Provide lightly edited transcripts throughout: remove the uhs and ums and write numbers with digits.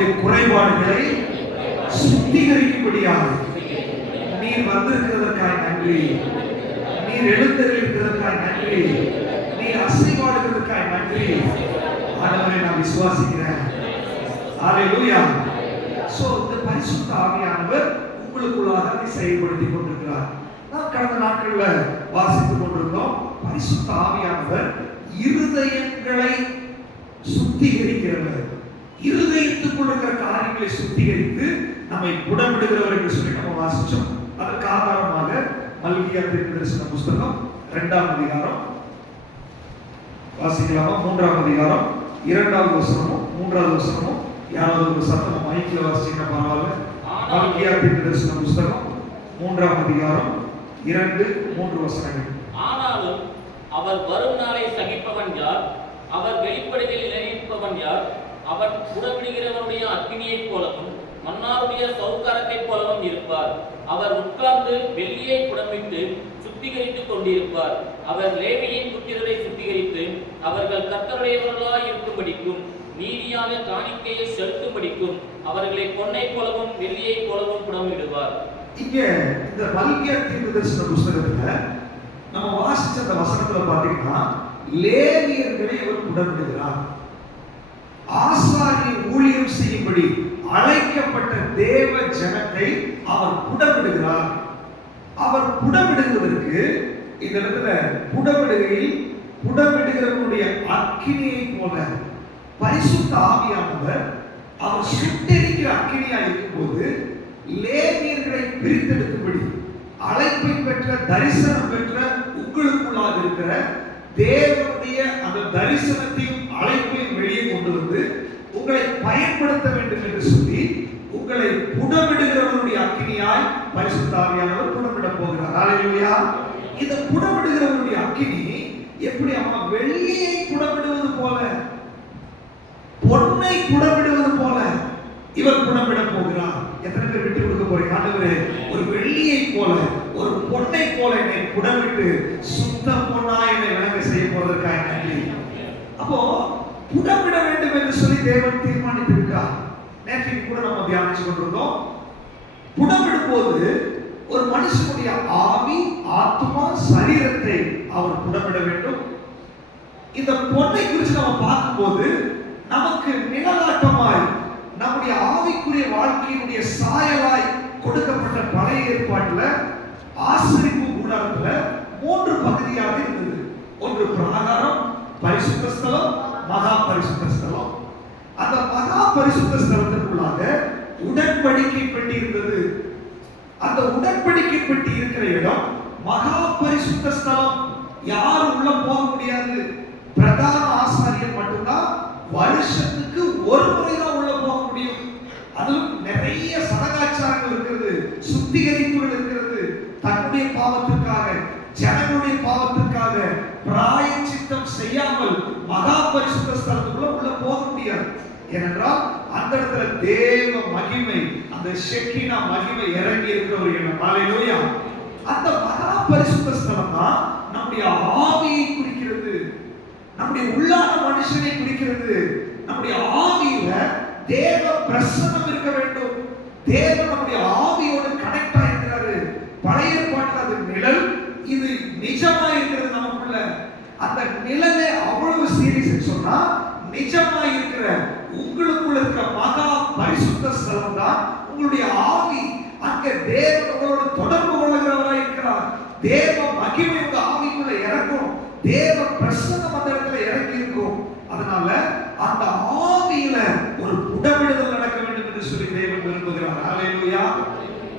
அவருடைய குறைபாடுகளை சுத்திகரிக்கும்படியாக நீர் வந்திருக்கிறதற்காக நன்றி, நீர் எழுந்திருக்கிறதற்காக நன்றி, நீர் அசைவாடுகிறதற்காக நன்றி. ஆண்டவரை நான் விசுவாசிக்கிறேன். ஹalleluya. சோ இந்த பரிசுத்த ஆவியானவர் உங்களுக்குள்ளாக அதை செயல்படுத்தி கொண்டிருக்கிறார். நான் கடந்த நாட்கள்ல வாசித்துக் கொண்டிருந்தோம். பரிசுத்த ஆவியானவர் இருதயங்களை சுத்திகரிக்கிறவர், இருதயத்துக்குள் இருக்கிற காரியங்களை சுத்திகரித்து நம்மை புடமிடுகிறவர் என்று சொல்லி நம்ம வாசிச்சோம். அதற்கு ஆதாரமாக மல்கியா தீர்க்கதரிசன புஸ்தகம் 2ஆம் அதிகாரம் வாசிக்கலாமா? 3ஆம் அதிகாரம் 2வது வசனமும் 3வது வசனமும் யாராவது ஒரு சத்தம் மைக்கில் வாசிச்சீங்கன்னா பரவாயில்ல. மல்கியா தீர்க்கதரிசன புஸ்தகம் 3ஆம் அதிகாரம் 2-3 வசனங்கள். ஆனாலும் அவர் வரும் நாளை சகிப்பவன் யார்? அவர் வெளிப்படுகையில் நினைப்பவன் யார்? அவன் புடமிடுகிறவனுடைய அக்கினியைப் போலவும் மன்னாருடைய சௌகாரத்தைப் போலவும் இருப்பார். அவர் உட்கார்ந்து வெள்ளியை புடமிட்டு சுத்திகரித்துக் கொண்டிருப்பார். அவர் லேவியின் புத்திரரை சுத்திகரித்து அவர்கள் கர்த்தருடையவர்களாய் இருக்கும்படிக்கும் நீதியான காணிக்கையை செலுத்தும்படிக்கும் அவர்களை பொன்னைப் போலவும் வெள்ளியைப் போலவும் புடமிடுவார். இங்க இந்த மல்கியா தீர்க்கதரிசன புஸ்தகத்துல நம்ம வாசிச்ச அந்த வசனத்துல பாத்தீங்கன்னா லேவியர்களை அவர் புடமிடுகிறார். ஆசாரிய ஊழியம் செய்யும்படி அழைக்கப்பட்ட தேவ ஜனத்தை அவர் புடமிடுகிறார். அவர் புடமிடுவதற்கு இந்த இடத்துல புடமிடுகையில் புடமிடுகிறவனுடைய அக்கினியை போல பரிசுத்த ஆவியானவர் அவர் சுட்டெரிக்கிற அக்கினியா இருக்கும்போது லேவியர்களை பிரித்தெடுக்கும்படி அழைப்பை பெற்ற தரிசனம் பெற்ற உங்களுக்குள்ளாக இருக்கிற தேவனுடைய அந்த தரிசனத்தையும் அழைப்பையும் வெளியே கொண்டு வந்து உங்களை பயன்படுத்த வேண்டும் என்று சொல்லி உங்களை புடமிடுகிறவனுடைய அக்கினியாய் பரிசுத்த ஆவியானவர் புடமிட போகிறார். ஹalleluya. இந்த புடமிடுகிறவனுடைய அக்கினி எப்படி அம்மா வெள்ளியை புடமிடுவது போல, பொன்னை புடமிடுவது போல இவர் புடமிட போகிறார். எத்தனை பேர் விட்டு கொடுக்க போறீங்க? ஆண்டவரே, ஒரு வெள்ளியை போல ஒரு பொன்னை போல என்னை புடமிட்டு சுத்த பொன்னா என்னை விளங்க செய்ய போவதற்காக நன்றி. அப்போ புடமிட வேண்டும் என்று சொல்லி தேவன் தீர்மானித்திருக்கிறார். நேற்றைக்கு கூட நம்ம தியானிச்சு கொண்டிருந்தோம். புடமிடும் போது ஒரு மனுஷனுடைய ஆவி, ஆத்மா, சரீரத்தை அவர் புடமிட வேண்டும். இந்த பொன்னை குறித்து நம்ம பார்க்கும்போது நமக்கு நிழலாட்டமாய் நம்முடைய ஆவிக்குரிய வாழ்க்கையினுடைய சாயலாய் கொடுக்கப்பட்ட பழைய ஏற்பாட்டுல ஆசரிப்பு கூடாரத்துல 3 பகுதியாக இருந்தது. ஒன்று பிராகாரம், பரிசுத்த ஸ்தலம், மகா பரிசுத்த ஸ்தலம். அந்த மகா பரிசுத்த ஸ்தலத்திற்குள்ளாக உடன்படிக்கை பெட்டி இருந்தது. அந்த உடன்படிக்கை பெட்டி இருக்கிற இடம் மகா பரிசுத்த ஸ்தலம். யாரும் உள்ள போக முடியாது. பிரதான ஆசாரியர் மட்டும்தான் வருஷத்துக்கு ஒரு முறை தான் உள்ள போக முடியும். அதிலும் நிறைய சடங்காச்சாரங்கள் இருக்கிறது, சுத்திகரிப்புகள் இருக்கிறது. தன்னுடைய பாவத்திற்காக, ஜனங்களுடைய பாவத்திற்காக பிராயச்சித்தம் செய்யாமல் மகா பரிசுத்த ஸ்தலத்துக்குள்ள உள்ள போக முடியாது. ஏனென்றால் அந்த இடத்துல தேவ மகிமை, அந்த ஷெக்கினா மகிமை இறங்கி இருக்கிற ஒரு இடம். ஹalleluya. அந்த மகா பரிசுத்த ஸ்தலம் தான் நம்முடைய ஆவியை குறிக்கிறது, நம்முடைய உள்ளான மனுஷனை குறிக்கிறது. நம்முடைய ஆவியில தேவ பிரசன்னம் இருக்க வேண்டும். தேவன் நம்முடைய ஆவியோடு கனெக்ட் ஆயிருக்கிறாரு. பழைய ஏற்பாட்டில் அது நிழல், இது நிஜமா இருக்கிறது நமக்குள்ள. அந்த நிழலே அவ்வளவு சீரியஸ் சொன்னா நிஜமா இருக்கிற உங்களுக்குள்ள இருக்கிற மகா பரிசுத்த ஸ்தலம் தான் உங்களுடைய ஆவி. அங்க தேவன் உங்களோட தொடர்பு கொள்கிறவராய் இருக்கிறார். தேவ மகிமை உங்க ஆவிக்குள்ள இறங்கும். தேவ பிரசன்னம் அந்த இடத்துல இறங்கி இருக்கும். அதனால அந்த ஆவியில ஒரு புடமிடுதல் நடக்க வேண்டும் என்று சொல்லி தேவன் விரும்புகிறார். ஹalleluya.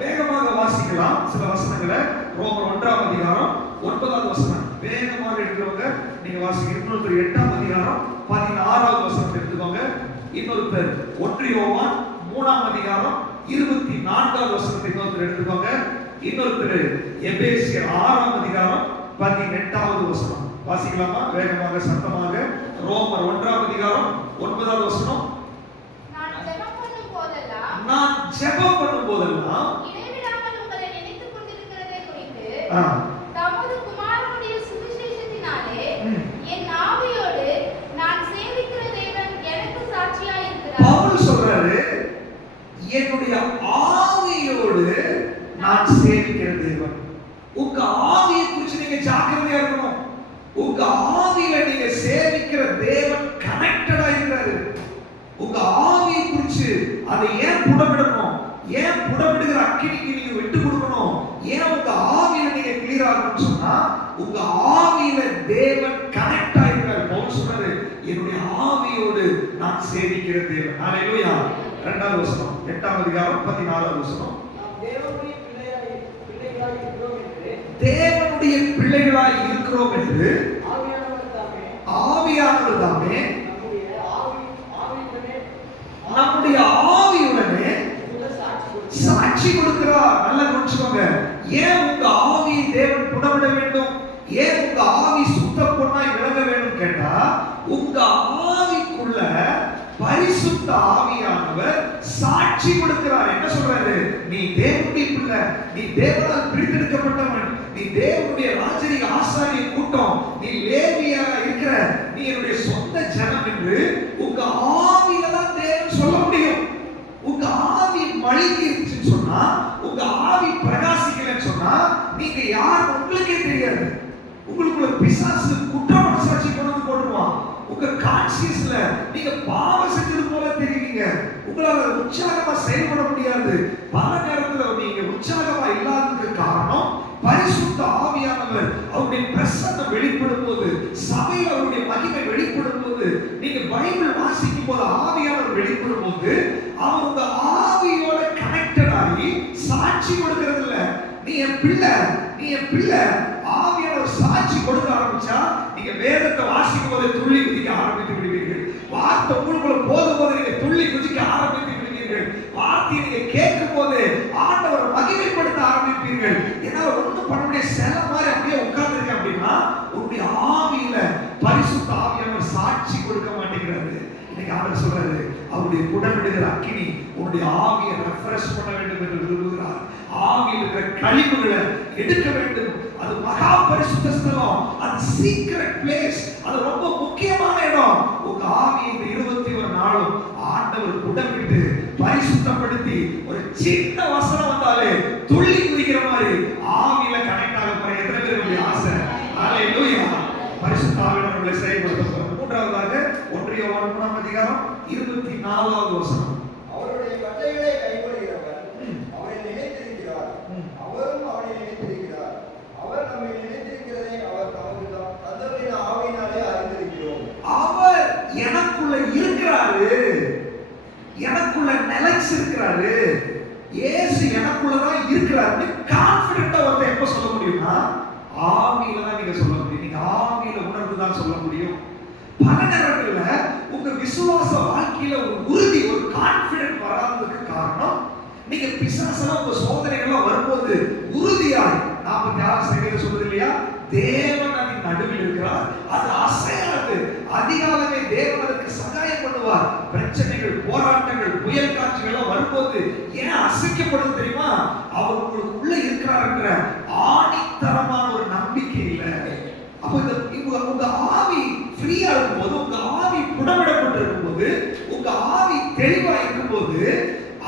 வேகமாக வாசிக்கலாம் சில வசனங்களை. ரோமர் 1ஆம் அதிகாரம் 9வது வசனம் வேகமாக எடுக்கிறவங்க நீங்க வாசிங்க. இன்னொருத்தர் 8ஆம் அதிகாரம் 16வது வசனத்தை எடுத்துக்கோங்க. இன்னொருத்தர் 1 யோவான் 3ஆம் அதிகாரம் 24வது வசனத்தை இன்னொருத்தர் எடுத்துக்கோங்க. இன்னொருத்தர் எபேசியர் 6ஆம் அதிகாரம் 18வது வசனம் வாசிக்கலாமா? வேகமாக சத்தமாக. ரோமர் 1ஆம் அதிகாரம் 9வது வசனம். நான் ஜெபம் பண்ணும் போதெல்லாம் இடைவிடாமல் உங்களை நினைத்துக் கொண்டிருக்கிறதை குறித்து தமது குமாரனுடைய சுவிசேஷத்தினாலே என் ஆவியோடு நான் சேவிக்கிற தேவன் எனக்கு சாட்சியாய் இருக்கிறார். பவுல் சொல்றாரு, சேவிக்கிற தேவன். உங்க ஆவியை குறித்து நீங்க ஜாக்கிரதையா இருக்கணும். உங்க ஆவியில நீங்க சேவிக்கிற தேவன் கனெக்டடா இருக்கிறாரு. உங்க ஆவியை குறித்து அதை ஏன் புடமிடணும், ஏன் புடமிடுகிற அக்கினிக்கு நீங்க விட்டு கொடுக்கணும், ஏன் உங்க ஆவியில நீங்க கிளியர் ஆகணும்னு சொன்னா உங்க ஆவியில தேவன் கனெக்ட் ஆயிருக்காரு. பவுல் சொல்றாரு, என்னுடைய ஆவியோடு நான் சேவிக்கிற தேவன். ஹalleluya. 2வது வசனம் 8ஆம் அதிகாரம் 14வது வசனம். தேவனுடைய பிள்ளைகளாய் இருக்கிறோம் என்று ஆவியானவர் தாமே நம்முடைய ஆவியுடனே சாட்சி கொடுக்கிறார். நல்லா புரிஞ்சுக்கோங்க. ஏன் உங்க ஆவியை தேவன் புடமிட வேண்டும், ஏன் உங்க ஆவி சுத்த பொன்னாய் விளங்க வேண்டும் கேட்டா, உங்க ஆவிக்குள்ள பரிசுத்த ஆவியானவர் சாட்சி கொடுக்கிறார். என்ன சொல்றாரு? நீ தேவனுடைய பிள்ளை, நீ தேவனால் பிரித்தெடுக்கப்பட்டவன், நீ தேவனுடைய ராஜரீக ஆசாரிய கூட்டம், நீ லேவியா இருக்கிற, நீ என்னுடைய சொந்த ஜனம் என்று உங்க ஆவியில தான் தேவன் சொல்ல முடியும். உங்க ஆவி மழுங்கி இருந்துச்சுன்னு சொன்னா, உங்க ஆவி பிரகாசிக்கலன்னு சொன்னா நீங்க யார் உங்களுக்கே தெரியாது. உங்களுக்குள்ள பிசாசு குற்ற மனசாட்சி கொண்டு வந்து போடுவான். உங்க கான்சியஸ்ல நீங்க பாவம் செஞ்சது போல தெரியுங்க. உங்களால உற்சாகமா செயல்பட முடியாது. பல நேரத்துல நீங்க உற்சாகமா இல்லாததுக்கு காரணம் பரிசுத்த ஆவியானவர் அவருடைய பிரசன்னம் வெளிப்படும் போது, சபையில் அவருடைய மகிமை வெளிப்படும் போது, நீங்க பைபிள் வாசிக்கும் போது ஆவியானவர் வெளிப்படும் போது அவர் உங்க ஆவியோட கனெக்டட் ஆகி சாட்சி கொடுக்கிறது இல்ல. நீ என் பிள்ளை, நீ என் பிள்ளை, ஆவியானவர் சாட்சி கொடுக்க ஆரம்பிச்சா நீங்க வேதத்தை வாசிக்கும் போது துள்ளி குதிக்க ஆரம்பித்து விடுவீர்கள். வார்த்தை உங்களுக்குள்ள போதும் போது நீங்க துள்ளி குதிக்க ஆரம்பித்து விடுவீர்கள். வார்த்தையை நீங்க கேட்கும் போது ஆண்டவரை மகிமைப்படுத்த ஆரம்பிப்பீர்கள். என்னால ஒண்ணும் பண்ண முடியாது, சில மாதிரி அப்படியே உட்கார்ந்துருக்கேன் அப்படின்னா உங்களுடைய ஆவியில பரிசுத்த ஆவியானவர் சாட்சி கொடுக்க மாட்டேங்கிறாரு. இன்னைக்கு ஆண்டவர் சொல்றாரு, அவருடைய புடமிடுகிற அக்கினி உங்களுடைய ஆவியை ரெஃப்ரெஷ் பண்ண வேண்டும் என்று விரும்புகிறார். ஆவியில் இருக்கிற கழிவுகளை எடுக்க வேண்டும். அது மகா பரிசுத்த ஸ்தலம், அது சீக்ரெட் பிளேஸ், அது ரொம்ப முக்கியமான இடம். உங்க ஆவியை இந்த 21 நாளும் ஆண்டவர் புடமிட்டு பரிசுத்தப்படுத்தி ஒரு சின்ன வசனம் வந்தாலே துள்ளி குதிக்கிற மாதிரி ஆவியில கனெக்ட் ஆக போற எத்தனை பேருடைய ஆசை? ஹalleluya. பரிசுத்த ஆவியானவரை செயல்படுத்த போறோம். மூன்றாவதாக 1 யோவான் 3ஆம் அதிகாரம் 24வது வசனம். அவருடைய கட்டளைகளை கைக்கொள்கிறவர் அவரை நினைத்திருக்கிறார், அவரும் அவரை நினைத்திருக்கிறார். அவர் நம்மை நினைத்திருக்கிறதை அவர் தமது தந்தவரின் ஆவியினாலே அறிந்திருக்கிறோம். அவர் எனக்குள்ள இருக்கிறாரு, எனக்குள்ள நிலைச்சிருக்கிறாரு, இயேசு எனக்குள்ளதான் இருக்கிறாரு. கான்ஃபிடென்ட்டா ஒருத்தர் எப்ப சொல்ல முடியும்னா ஆவியில தான் நீங்க சொல்ல முடியும். நீங்க ஆவியில உணர்ந்து தான் சொல்ல முடியும். பல நேரங்கள்ல உங்க விசுவாச வாழ்க்கையில ஒரு உறுதி, ஒரு கான்ஃபிடென்ட் வராததுக்கு காரணம் நீங்க பிசாசெல்லாம் உங்க சோதனைகள்லாம் வரும்போது உறுதியாய் 46 சொல்றது இல்லையா, தேவன் அதன் நடுவில் இருக்கிறார், அது அசையாது. அதிகாலமே தேவன் அதற்கு சகாயம் பண்ணுவார். பிரச்சனைகள், போராட்டங்கள், புயல் காட்சிகள் வரும்போது ஏன் அசைக்கப்படுது தெரியுமா? அவர் உங்களுக்கு உள்ள இருக்கிறார் என்ற ஆணித்தரமான ஒரு நம்பிக்கை இல்லை. அப்போ உங்க ஆவி ஃப்ரீயா இருக்கும்போது, உங்க ஆவி புடமிடப்பட்டிருக்கும் போது, உங்க ஆவி தெளிவா இருக்கும்போது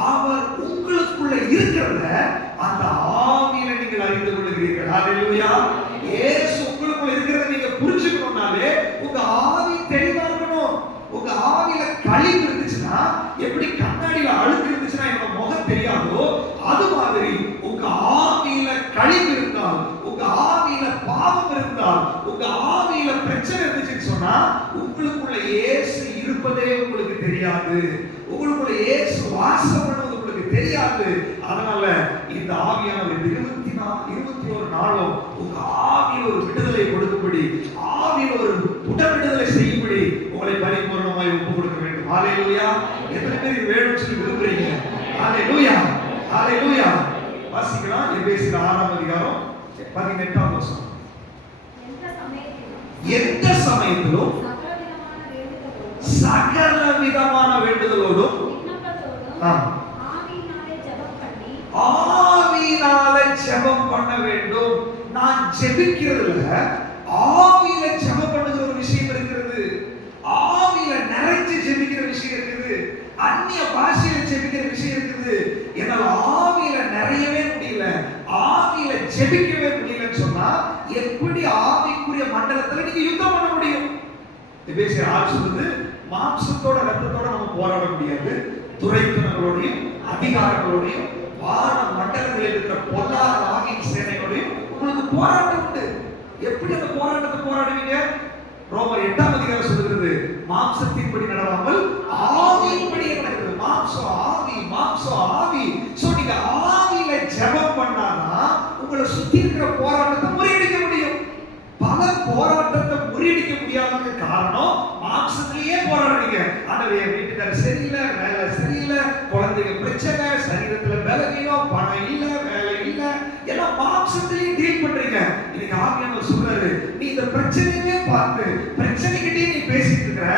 அவர் உங்களுக்குள்ள இருக்கிறத அந்த ஆவியில நீங்கள் அறிந்து கொள்கிறீர்கள். ஹalleluya. இயேசு உங்களுக்குள்ள இருக்கிறத நீங்க புரிஞ்சுக்கணும்னாலே உங்க ஆவி தெளிவா இருக்கணும். உங்க ஆவியில கழிவு இருந்துச்சுன்னா, எப்படி கண்ணாடியில அழுக்கு இருந்துச்சுன்னா என்னோட முகம் தெரியாதோ, அது மாதிரி உங்க ஆவியில கழிவு இருந்தால், உங்க ஆவியில பாவம் இருந்தால், உங்க ஆவியில பிரச்சனை இருந்துச்சுன்னு சொன்னா உங்களுக்குள்ள இயேசு இருப்பதே உங்களுக்கு தெரியாது. உங்களுக்குள்ள இயேசு வாசம் பண்ணுவது உங்களுக்கு தெரியாது. அதனால இந்த ஆவியானவர் 21 நாளும் உங்க ஆவியில் ஒரு விடுதலை கொடுக்கும்படி, ஆவியில் ஒரு புடமிடுதலை செய்யும்படி உங்களை பரிபூர்ணமாய் ஒப்பு கொடுக்க வேண்டும். ஹalleluya. எத்தனை பேர் வேணும்னு சொல்லி விரும்புறீங்க? ஹalleluya. ஹalleluya. வாசிக்கலாம். எபேசியர் 6ஆம் அதிகாரம் 18ஆம் வசனம். எந்த சமயத்திலும் சகல விதமான வேண்டுதலோடும் ஆவியினாலே ஜெபம் பண்ண வேண்டும். நான் ஜெபிக்கிறதுல ஆவியில ஜெபம் பண்ணுகிற ஒரு விஷயம் இருக்கிறது, ஆவியில நிறைஞ்சு ஜெபிக்கிற விஷயம் இருக்குது, அந்நிய பாஷையில ஜெபிக்கிற விஷயம் இருக்குது. என்னால ஆவியில நிறையவே முடியல, ஆவியில ஜெபிக்கவே முடியலன்னு சொன்னா எப்படி ஆவிக்குரிய மண்டலத்துல நீங்க யுத்தம் பண்ண முடியும்? எபேசியர் 6 சொல்லுது, மாம்சத்தோட ரத்தத்தோட நம்ம போராட முடியாது, துரைத்தனங்களோடையும் அதிகாரங்களோடையும் வான மண்டலங்களில் இருக்கிற பொல்லாத ஆவியின் சேனைகளோடையும் உங்களுக்கு போராட்டம் உண்டு. எப்படி அந்த போராட்டத்தை போராடுவீங்க? ரோமர் 8ஆம் அதிகாரம் சொல்லுகிறது, மாம்சத்தின்படி நடவாமல் ஆவியின்படி நடக்குது. மாம்சம் ஆவி, மாம்சம் ஆவி. சோ நீங்க ஆவியில ஜெபம் பண்ணாதான் உங்களை சுத்தி இருக்கிற போராட்டத்தை முறியடிக்க முடியும். பல போராட்டத்தை முறியடிக்க முடியாததுக்கு காரணம் மாம்சத்திலேயே போராடுறீங்க. ஆண்டவரே, என் வீட்டுக்காரர் சரியில்லை, வேலை சரியில்லை, குழந்தைங்க பிரச்சனை, சரீரத்துல பலவீனம், பணம் இல்ல, வேலை இல்ல, எல்லாம் மாம்சத்திலேயே டீல் பண்றீங்க. இன்னைக்கு ஆவியானவர் சொல்றாரு, நீ இந்த பிரச்சனையே பார்த்து பிரச்சனைகிட்டே நீ பேசிட்டு இருக்கிற.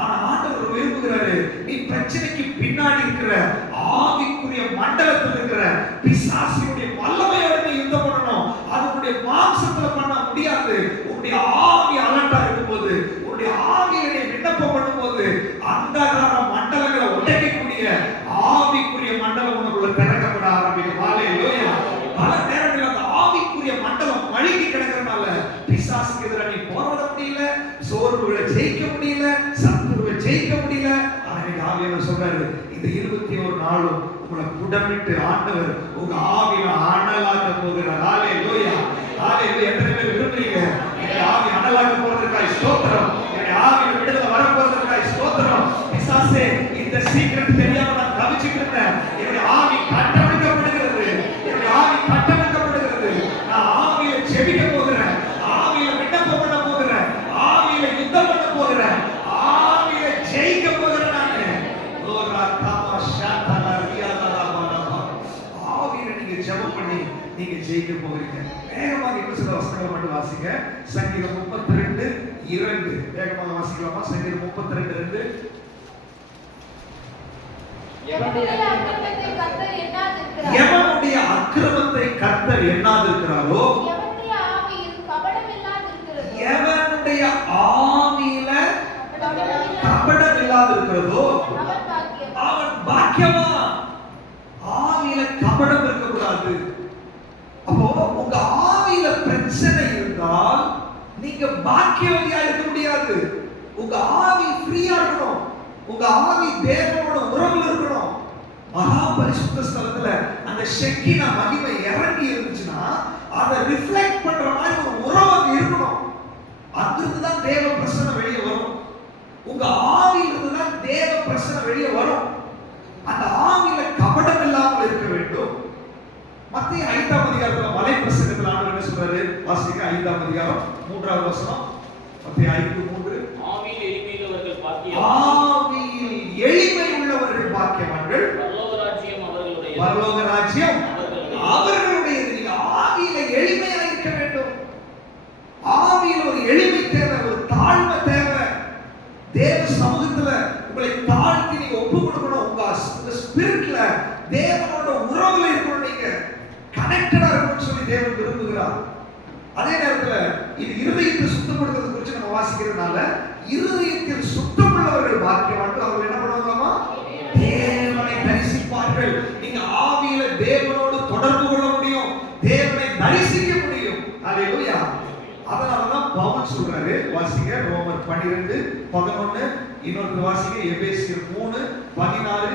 ஆனா ஆண்டவர் விரும்புகிறாரு, நீ பிரச்சனைக்கு பின்னாடி இருக்கிற ஆவிக்குரிய மண்டலத்தில் இருக்கிற பிசாசினுடைய வல்லமையோட நீ யுத்தம் பண்ணணும். அதனுடைய மாம்சத்துல பண்ண முடியாது. உன்னுடைய ஆவி அலர்ட்டா இருக்கும்போது, உன்னுடைய ஆவியில நீ விண்ணப்பம் பண்ணும்போது அந்தகார மண்டலங்களை உடைக்கக்கூடிய ஆவிக்குரிய மண்டலம் உனக்குள்ள திறக்கப்பட ஆரம்பிக்கும். ஹல்லேலூயா. பல நேரங்களில் அந்த ஆவிக்குரிய மண்டலம் மழுங்கி கிடக்கிறதுனால பிசாசுக்கு எதிராக நீ போராட முடியல, சோர்வுகளை ஜெயிக்க முடியல, சத்துருவை ஜெயிக்க முடியல. ஆனால் ஆவியானவர் சொல்றாரு, இந்த 21 நாளும் உங்களை புடமிட்டு ஆண்டவர் உங்க ஆவியில அனலாக்க போகிறார். ஹல்லேலூயா. ஹல்லேலூயா. எத்தனை பேர் விரும்புறீங்க? என் ஆவி அனலாக்க போறதுக்காய் ஸ்தோத்திரம். என் ஆவியில விடுதலை வர போறதுக்காய் ஸ்தோத்திரம். பிசாசே, இந்த சீக்கிரம் தெரியாம நான் தவிச்சிட்டு இருந்தேன். என்னுடைய ஆவி கட்டமைக்கப்படுகிறது, என்னுடைய ஆவி கட்டமைக்கப்படுகிறது. நான் ஆவியில ஜெபிக்க போகிறேன், ஆவியில விண்ணப்பம் பண்ண போகிறேன், ஆவியில யுத்தம் பண்ண போகிறேன், ஆவியில ஜெயிக்க போகிறேன். ஆவியில நீங்க ஜெபம் பண்ணி நீங்க ஜெயிக்க போகிறீங்க. வேகமாக இன்னும் சில வசனங்களை மட்டும் வாசிங்க. சங்கீதம் 32:2 வேகமாக வாசிக்கலாமா? சங்கீதம் 32:2. எவனுடைய அக்கிரமத்தை கர்த்தர் எண்ணாதிருக்கிறாரோ, எவனுடைய ஆவியில் கபடம் இல்லாதிருக்கிறதோ, எவனுடைய ஆவியில கபடம் இல்லாதிருக்கிறதோ அவன் பாக்கியவான். ஆவியில கபடம் இருக்கக்கூடாது. அப்போ உங்க ஆவியில பிரச்சனை இருந்தால் நீங்க பாக்கியவதியா இருக்க முடியாது. உங்க ஆவி ஃப்ரீயா இருக்கணும். உங்க ஆவி தேவனோட உறவுல இருக்கணும். மகா பரிசுத்த ஸ்தலத்துல அந்த ஷெக்கினா மகிமை இறங்கி இருந்துச்சுன்னா அதை ரிஃப்ளெக்ட் பண்ற மாதிரி ஒரு உறவு அங்க இருக்கணும். அங்கிருந்து தான் தேவ பிரசன்னம் வெளியே வரும். உங்க ஆவியிலிருந்து தான் தேவ பிரசன்னம் வெளியே வரும். அந்த ஆவியில கபடம் இல்லாமல் இருக்க வேண்டும். மத்திய 5ஆம் அதிகாரத்துல மலை பிரசங்கத்துல ஆண்டவர் என்ன சொல்றாரு? வாசிக்க 5ஆம் அதிகாரம் 3வது வசனம். மத்திய 5:3. ஆவியில் எளிமை உள்ளவர்கள் பாக்கியவான்கள், ஆவியில் எளிமை உள்ளவர்கள் பாக்கியவான்கள், பரலோக ராஜ்யம் அவர்களுடையது. பரலோக ராஜ்யம் அவர்களுடையது. நீங்க ஆவியில எளிமையா இருக்க வேண்டும். ஆவியில் ஒரு எளிமை தேவை, ஒரு தாழ்மை தேவை. தேவ சமூகத்துல உங்களை தாழ்த்தி நீங்க ஒப்பு கொடுக்கணும். உங்க ஸ்பிரிட்ல தேவனோட உறவுல இருக்கணும். நீங்க கனெக்டடா இருக்கணும்னு சொல்லி தேவன் விரும்புகிறார். அதே நேரத்துல இது இருதயத்தை சுத்தப்படுத்துறது குறித்து நம்ம வாசிக்கிறதுனால இருதயத்தில் சுத்தமுள்ளவர்கள் பாக்கியவான்கள். அவர்கள் என்ன பண்ணுவாங்களாமா? தேவனை தரிசிப்பார்கள். நீங்க ஆவியில தேவனோடு தொடர்பு கொள்ள முடியும், தேவனை தரிசிக்க முடியும். ஹல்லேலூயா. அதனாலதான் பவுல் சொல்றாரு, வாசிங்க ரோமர் 12:11. இன்னொரு வாசிங்க எபேசியர் 3:14.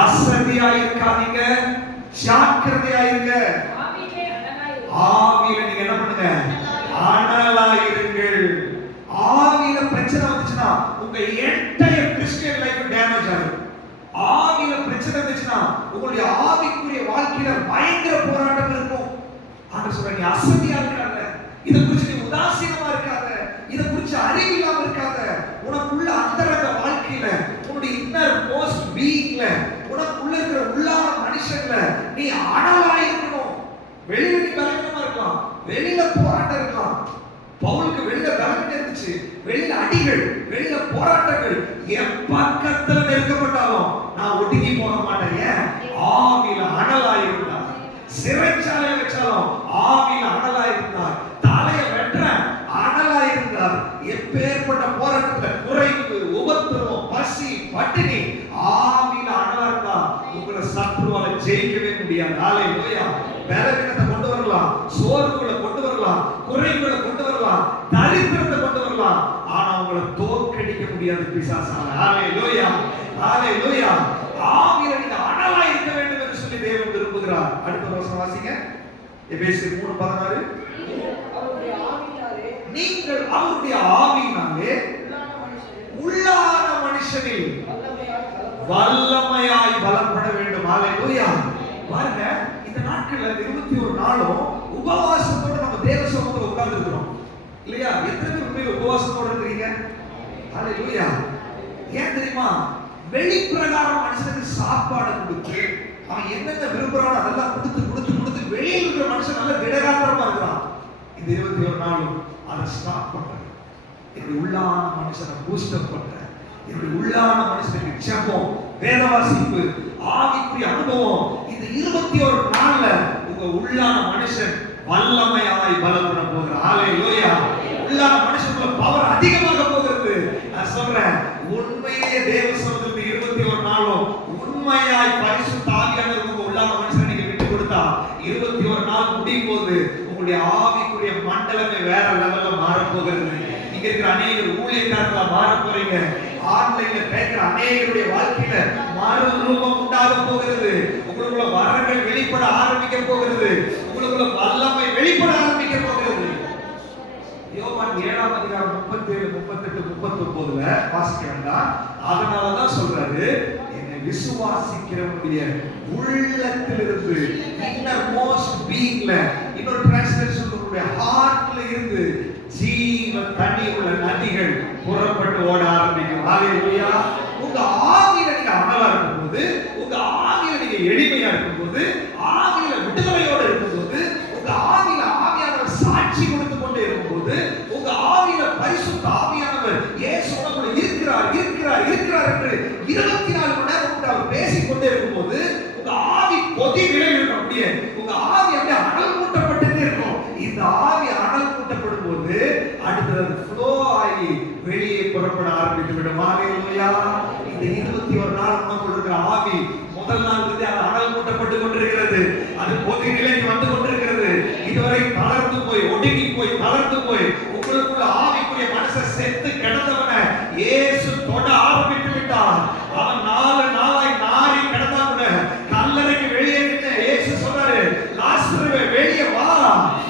அசதியா இருக்காதீங்க, ஜாக்கிரதையா இருங்க. ஆவியில நீங்க என்ன பண்ணுங்க? அனலா இருங்கள். ஆவியில பிரச்சனை வந்துச்சுன்னா உங்க என்டையர் கிறிஸ்டியன் லைஃப் டேமேஜ் ஆகும். ஆவியில பிரச்சனை வந்துச்சுன்னா உங்களுடைய ஆவிக்குரிய வாழ்க்கையில பயங்கர போராட்டம் இருக்கும். ஆண்டவர் சொல்றாரு, நீ அசதியா இருக்காத, இத குறித்து நீ உதாசீனமா இருக்காத, இத குறித்து அறிவு இல்லாம இருக்காத. உனக்குள்ள அந்தரங்க வாழ்க்கையில, உன்னுடைய இன்னர் மோஸ்ட் பீயிங்ல, உனக்குள்ள இருக்கிற உள்ளான மனுஷன்ல நீ அனலா இருக்கணும். வெளியில நீ பலவீனமா இருக்கலாம், வெளியில போராட்டம் இருக்கலாம். பவுலுக்கு வெளியில பலவீனம் இருந்துச்சு, வெளியில அடிகள், வெளியில போராட்டங்கள். என் பக்கத்துல நெருக்கப்பட்டாலும் நான் ஒடுங்கி போக மாட்டேன். ஏன்? ஆவியில அனலா இருந்தார். சிறைச்சாலை வச்சாலும் ஆவியில அனலா இருந்தார். தலையை வெட்ட அனலா இருந்தார். எப்பேற்பட்ட போராட்டம் இருக்கிற குறைவு, உபத்திரவம், பசி, பட்டினி, ஆவியில அனலா இருந்தா உங்களை சத்துருவால ஜெயிக்கவே முடியாது. ஹalleluya. பலவீனத்தை கொண்டு வரலாம், சோர்வுகளை கொண்டு வரலாம், குறைவுகளை கொண்டு வரலாம், தரித்திரத்தை கொண்டு வரலாம், ஆனா உங்களை தோற்கடிக்க முடியாது பிசாசால. ஹalleluya. ஹalleluya. ஆவியில நீங்க அனலா இருக்க வேண்டும் என்று சொல்லி தேவன் விரும்புகிறார். அடுத்த வசனம் வாசிங்க. எபேசியர் 3:16. நீங்கள் அவருடைய ஆவியினாலே உள்ளான மனுஷனில் வல்லமையாய் பலப்பட வேண்டும். ஹalleluya. பாருங்க, இந்த நாட்கள்ல 21 நாளும் உபவாசத்தோட நம்ம தேவ சமூகத்துல உட்கார்ந்து இருக்கிறோம் இல்லையா? எத்தனை பேர் உண்மையில உபவாசத்தோட இருக்கீங்க? ஹalleluya. ஏன் தெரியுமா? வெளிப்பிரகாரம் மனுஷனுக்கு சாப்பாடு கொடுத்து அவன் என்னென்ன விரும்புறானோ அதெல்லாம் கொடுத்து கொடுத்து கொடுத்து வெளியில் இருக்கிற மனுஷன் நல்ல திடகாத்திரமா இருக்கிறான். இந்த 21 நாளும் அதை ஸ்டாப் பண்றேன். என்னுடைய உள்ளான மனுஷனை பூஸ்டப் பண்றேன். என்னுடைய உள்ளான மனுஷனுக்கு ஜெபம், வேத வாசிப்பு, ஆவிக்குரிய அனுபவம். இந்த 21 நாள்ல உங்க உள்ளான மனுஷன் வல்லமையாய் பலப்பட போகிறார். ஹalleluya. உள்ளான மனுஷனுக்குள்ள பவர் அதிகமாக போகிறது. நான் சொல்றேன், உண்மையே தேவ சமூகத்தில் 21 நாளும் உண்மையாய் பரிசுத்த ஆவியானவர் உங்க உள்ளான மனுஷனை நீங்க விட்டு கொடுத்தா 21 நாள் முடியும் போது உங்களுடைய ஆவிக்குரிய மண்டலமே வேற லெவல்ல மாற போகிறது. இங்க இருக்கிற அநேக ஊழியக்காரங்களா மாற போறீங்க. ஆன்லைன்ல கேட்கிற அநேகருடைய வாழ்க்கையில மாறு ரூபம் உண்டாக போகிறது. உங்களுக்குள்ள வரங்கள் வெளிப்பட ஆரம்பிக்க போகிறது. உங்களுக்குள்ள வல்லமை வெளிப்பட ஆரம்பிக்க போகிறது. யோவான் 7ஆம் அதிகாரம் 37, 38, 39ல வாசிக்க வேண்டாம். அதனாலதான் சொல்றாரு, என்னை விசுவாசிக்கிறவனுடைய உள்ளத்திலிருந்து, இன்னர் மோஸ்ட் பீயிங்ல, இன்னொரு டிரான்ஸ்லேஷன் உங்களுடைய ஹார்ட்ல இருந்து ஜீவ தண்ணி உள்ள நதிகள் புறப்பட்டு ஓட ஆரம்பிக்கும். ஹalleluya. உங்க ஆவியில நீங்க அனலா இருக்கும்போது, உங்க ஆவியில நீங்க எளிமையா இருக்கும்போது, ஆவியில விடுதலையோட இருக்கும்போது, உங்க ஆவியில ஆவியானவர் சாட்சி கொடுத்து கொண்டே இருக்கும்போது, உங்க ஆவியில பரிசுத்த ஆவியானவர் இயேசு உங்களுக்குள்ள இருக்கிறார் இருக்கிறார் இருக்கிறார் என்று 24 மணி நேரம் அவர் பேசிக்கொண்டே இருக்கும்போது, உங்க ஆவி கொதி நிலையில் அப்படியே உங்க ஆவி அப்படியே அனல் மூட்டப்பட்டே இருக்கும். இந்த ஆவி அனல் மூட்டப்படும் போது அடுத்தது ஃப்ளோ ஆகி வெளியே புறப்பட ஆரம்பித்து விடும். ஹalleluya. இந்த 21 நாள் நமக்கு இருக்கிற ஆவி முதல் நாள் இருந்து அது அனல் மூட்டப்பட்டு கொண்டிருக்கிறது. அது கொதி நிலைக்கு வந்து கொண்டிருக்கிறது. இதுவரை தளர்ந்து போய் ஒடுங்கி போய் தளர்ந்து போய் உங்களுக்குள்ள ஆவிக்குரிய மனசை செத்து கிடந்தவனை இயேசு தொட ஆரம்பித்து விட்டார். அவன் 4 நாளாய் நாரி கிடந்தா கூட கல்லறைக்கு வெளியே நின்று இயேசு சொன்னாரு, லாசருவே வெளியே வா.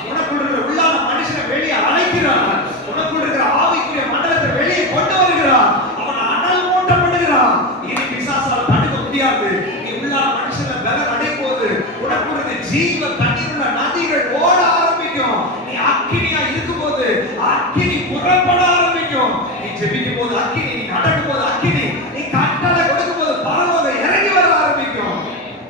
உனக்குள்ள இருக்கிற உள்ளான மனுஷனை வெளியே அழைக்கிறார். உனக்குள்ள இருக்கிற ஆவிக்குரிய மண்டலத்தை வெளியே கொண்டு வருகிறார். அவன் அனல் மூட்டப்படுகிறான். இனி பிசாசால தடுக்க முடியாது. நீ உள்ளான மனுஷனை பலன் அடையும் போது உனக்குள்ள ஜீவ தண்ணீருள்ள நதிகள் ஓட ஆரம்பிக்கும். நீ அக்கினியா இருக்கும்போது அக்கினி புறப்பட ஆரம்பிக்கும். நீ ஜெபிக்கும் போது அக்கினி, நீ நடக்கும் போது அக்கினி, நீ கட்டளை கொடுக்கும் போது பரலோகம் இறங்கி வர ஆரம்பிக்கும்.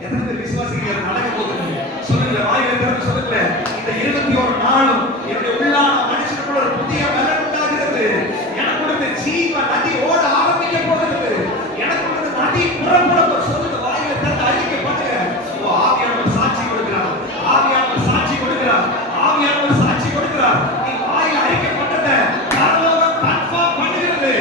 எத்தனை பேர் விசுவாசிகள் நடக்க போகுது சொல்லுங்க, வாயில திறந்து சொல்லுங்க. இந்த 21 நாளும் என்னுடைய உள்ளான மனுஷனுக்குள்ள ஒரு புதிய பலன் உண்டாகிறது. எனக்குள்ள ஜீவ நதி ஓட ஆரம்பிக்க போகிறது. எனக்குள்ள நதி புறப்பட சொல்லுங்க, வாயில திறந்து அறிக்கை பண்ணுங்க. ஓ, ஆவியானவர் சாட்சி கொடுக்கிறார். ஆவியானவர் சாட்சி கொடுக்கிறார். ஆவியானவர் சாட்சி கொடுக்கிறார். நீ வாயில அறிக்கை பண்ணத பரலோகம் கன்ஃபார்ம் பண்ணுகிறது.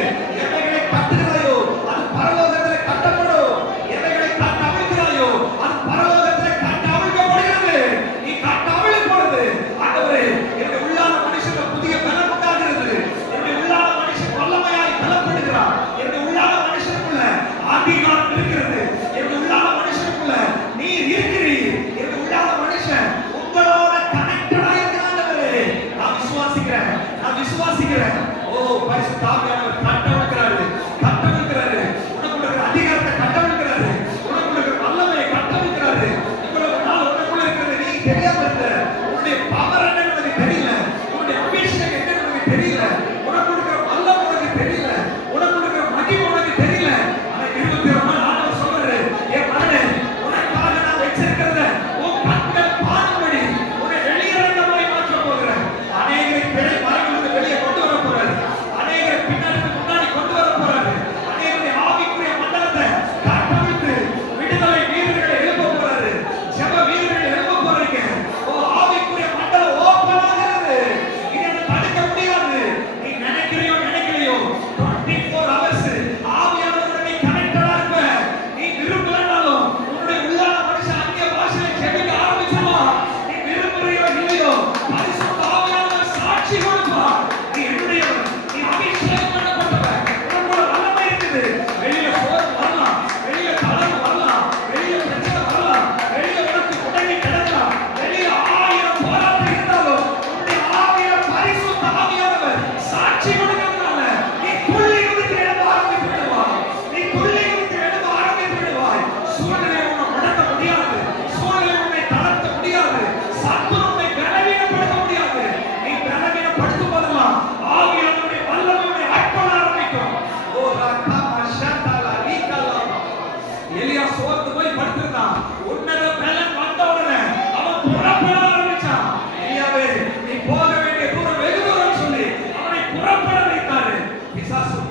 எவைகளை கட்டுகிறாயோ அது பரலோகத்தில் கட்டப்படும். எவைகளை கட்ட அவிழ்க்கிறாயோ அது பரலோகத்தில் கட்ட அவிழ்க்கப்படுகிறது. நீ கட்ட அவிழ்க்கும் பொழுது ஆண்டவரே, என்னுடைய உள்ளான மனுஷனுக்கு புதிய பலன் உண்டாகிறது. என்னுடைய உள்ளான மனுஷன் வல்லமையாய் பலப்படுகிறார். என்னுடைய உள்ளான மனுஷனுக்குள்ள அதிகாரம் இருக்கிறது. என்னுடைய உள்ளான மனுஷனுக்குள்ள நீர் இருக்கிறீர். என்னுடைய உள்ளான மனுஷன் உங்களோட கனெக்டடா இருக்கிறாரே. நான் விசுவாசிக்கிறேன், நான் விசுவாசிக்கிறேன். ஓ, பரிசுத்த ஆவியானவர் கட்டவிழ்க்கிறாரு, கட்டவிழ்க்கிறாரு. உனக்குள்ள இருக்கிற அதிகாரத்தை கட்டவிழ்க்கிறாரு. உனக்குள்ள இருக்கிற வல்லமையை கட்டவிழ்க்கிறாரு. இவ்வளவு நாள் உனக்குள்ள இருக்கிறது நீ தெரியாம இருந்த. உன்னுடைய பவர் என்னன்னு உனக்கு தெரியல. உன்னுடைய அபிஷேகம் என்னன்னு உனக்கு தெரியல. உனக்குள்ள இருக்கிற வல்லமை உனக்கு தெரியல. உனக்குள்ள இருக்கிற மகிமை உனக்கு தெரியல. ஆனா 21 நாள் ஆண்டவர் சொல்றாரு, என் மகனே, உனக்காக நான் வச்சிருக்கிறத உன் கண்கள் பாரும்படி உன்னை வெளியரங்கமாய் மாற்ற போகிறேன். அநேகரை பிழை மரங்களுக்கு வெளியே கொண்டு வர போறாரு. அநேகரை பின்னாடி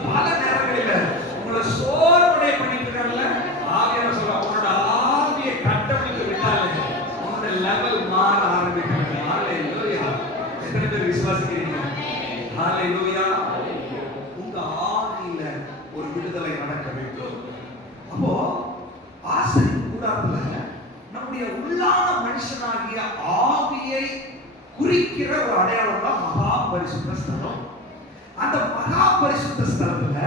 பல நேரங்களில உங்களை சோர்வடைய பண்ணிட்டு இருக்காங்கல்ல, ஆவியானவர் சொல்றார், உன்னோட ஆவியை கட்டமைத்து விட்டாலே உன்னோட லெவல் மாற ஆரம்பிக்கிறது. ஹalleluya. எத்தனை பேர் விசுவாசிக்கிறீங்க? ஹalleluya. உங்க ஆவியில ஒரு விடுதலை நடக்க வேண்டும். அப்போ ஆசரிப்பு கூடாரத்துல நம்முடைய உள்ளான மனுஷனாகிய ஆவியை குறிக்கிற ஒரு அடையாளம் தான் மகா பரிசுத்த ஸ்தலம். அந்த மகா பரிசுத்த ஸ்தலத்துல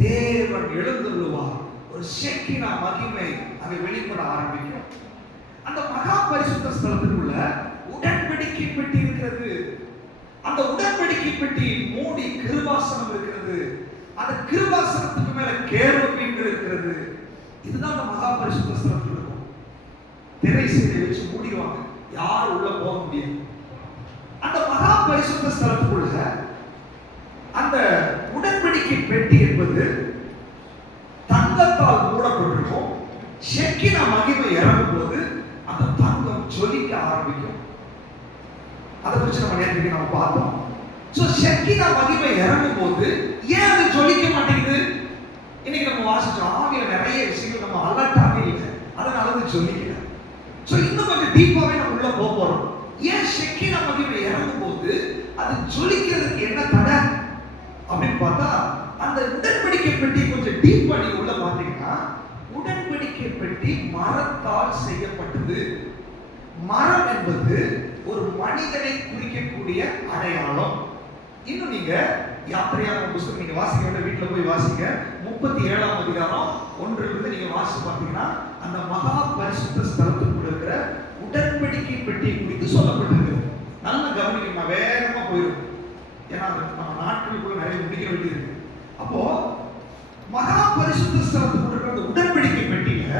தேவன் எழுந்துள்ளுவார். ஒரு ஷெக்கினா மகிமை அங்க வெளிப்பட ஆரம்பிக்கும். அந்த மகா பரிசுத்த ஸ்தலத்துக்குள்ள உடன்படிக்கை பெட்டி இருக்கிறது. அந்த உடன்படிக்கை பெட்டி மூடி கிருபாசனம் இருக்கிறது. அந்த கிருபாசனத்துக்கு மேல கேருபீன்கள் இருக்கிறது. இதுதான் அந்த மகா பரிசுத்த ஸ்தலத்துல இருக்கும். திரை சீலை வச்சு மூடிடுவாங்க, யாரும் உள்ள போக முடியாது. அந்த மகா பரிசுத்த ஸ்தலத்துக்குள்ள அந்த உடன்படிக்கை பெட்டி என்பது தங்கத்தால் மூடப்பட்டிருக்கும். ஷெக்கினா மகிமை இறங்கும் போது அந்த தங்கம் ஜொலிக்க ஆரம்பிக்கும். அதை குறித்து நம்ம நேரத்துக்கு நம்ம பார்த்தோம். சோ ஷெக்கினா மகிமை இறங்கும் போது ஏன் அது ஜொலிக்க மாட்டேங்குது? இன்னைக்கு நம்ம வாசிச்சோம், ஆவியில நிறைய விஷயங்கள் நம்ம அலர்ட்டாவே இல்லை, அதனால அது ஜொலிக்கல. சோ இன்னும் கொஞ்சம் டீப்பாவே நம்ம உள்ள போக போறோம். ஏன் ஷெக்கினா மகிமை இறங்கும் போது அது ஜொலிக்கிறதுக்கு என்ன தடை அப்படின்னு பார்த்தா, அந்த உடன்படிக்கை பெட்டி கொஞ்சம் டீப்பா நீங்க உள்ள பாத்தீங்கன்னா, உடன்படிக்கை பெட்டி மரத்தால் செய்யப்பட்டது. மரம் என்பது ஒரு மனிதனை குறிக்கக்கூடிய அடையாளம். இன்னும் நீங்க யாத்திரையாகமம் புத்தகம் நீங்க வாசிக்க வேண்டிய வீட்டுல போய் வாசிங்க. 37ஆம் அதிகாரம் 1 நீங்க வாசிச்சு பார்த்தீங்கன்னா, அந்த மகா பரிசுத்த ஸ்தலத்துக்குள்ள இருக்கிற உடன்படிக்கை பெட்டியை குறித்து சொல்லப்பட்டிருக்கு. நல்ல கவனிக்கமா, வேகமா போயிடும். ஏன்னா நம்ம நாட்களுக்குள்ள நிறைய முடிக்க வேண்டியிருக்கு. அப்போ மகா பரிசுத்த ஸ்தலத்துக்குள்ள இருக்கிற அந்த உடன்படிக்கை பெட்டியில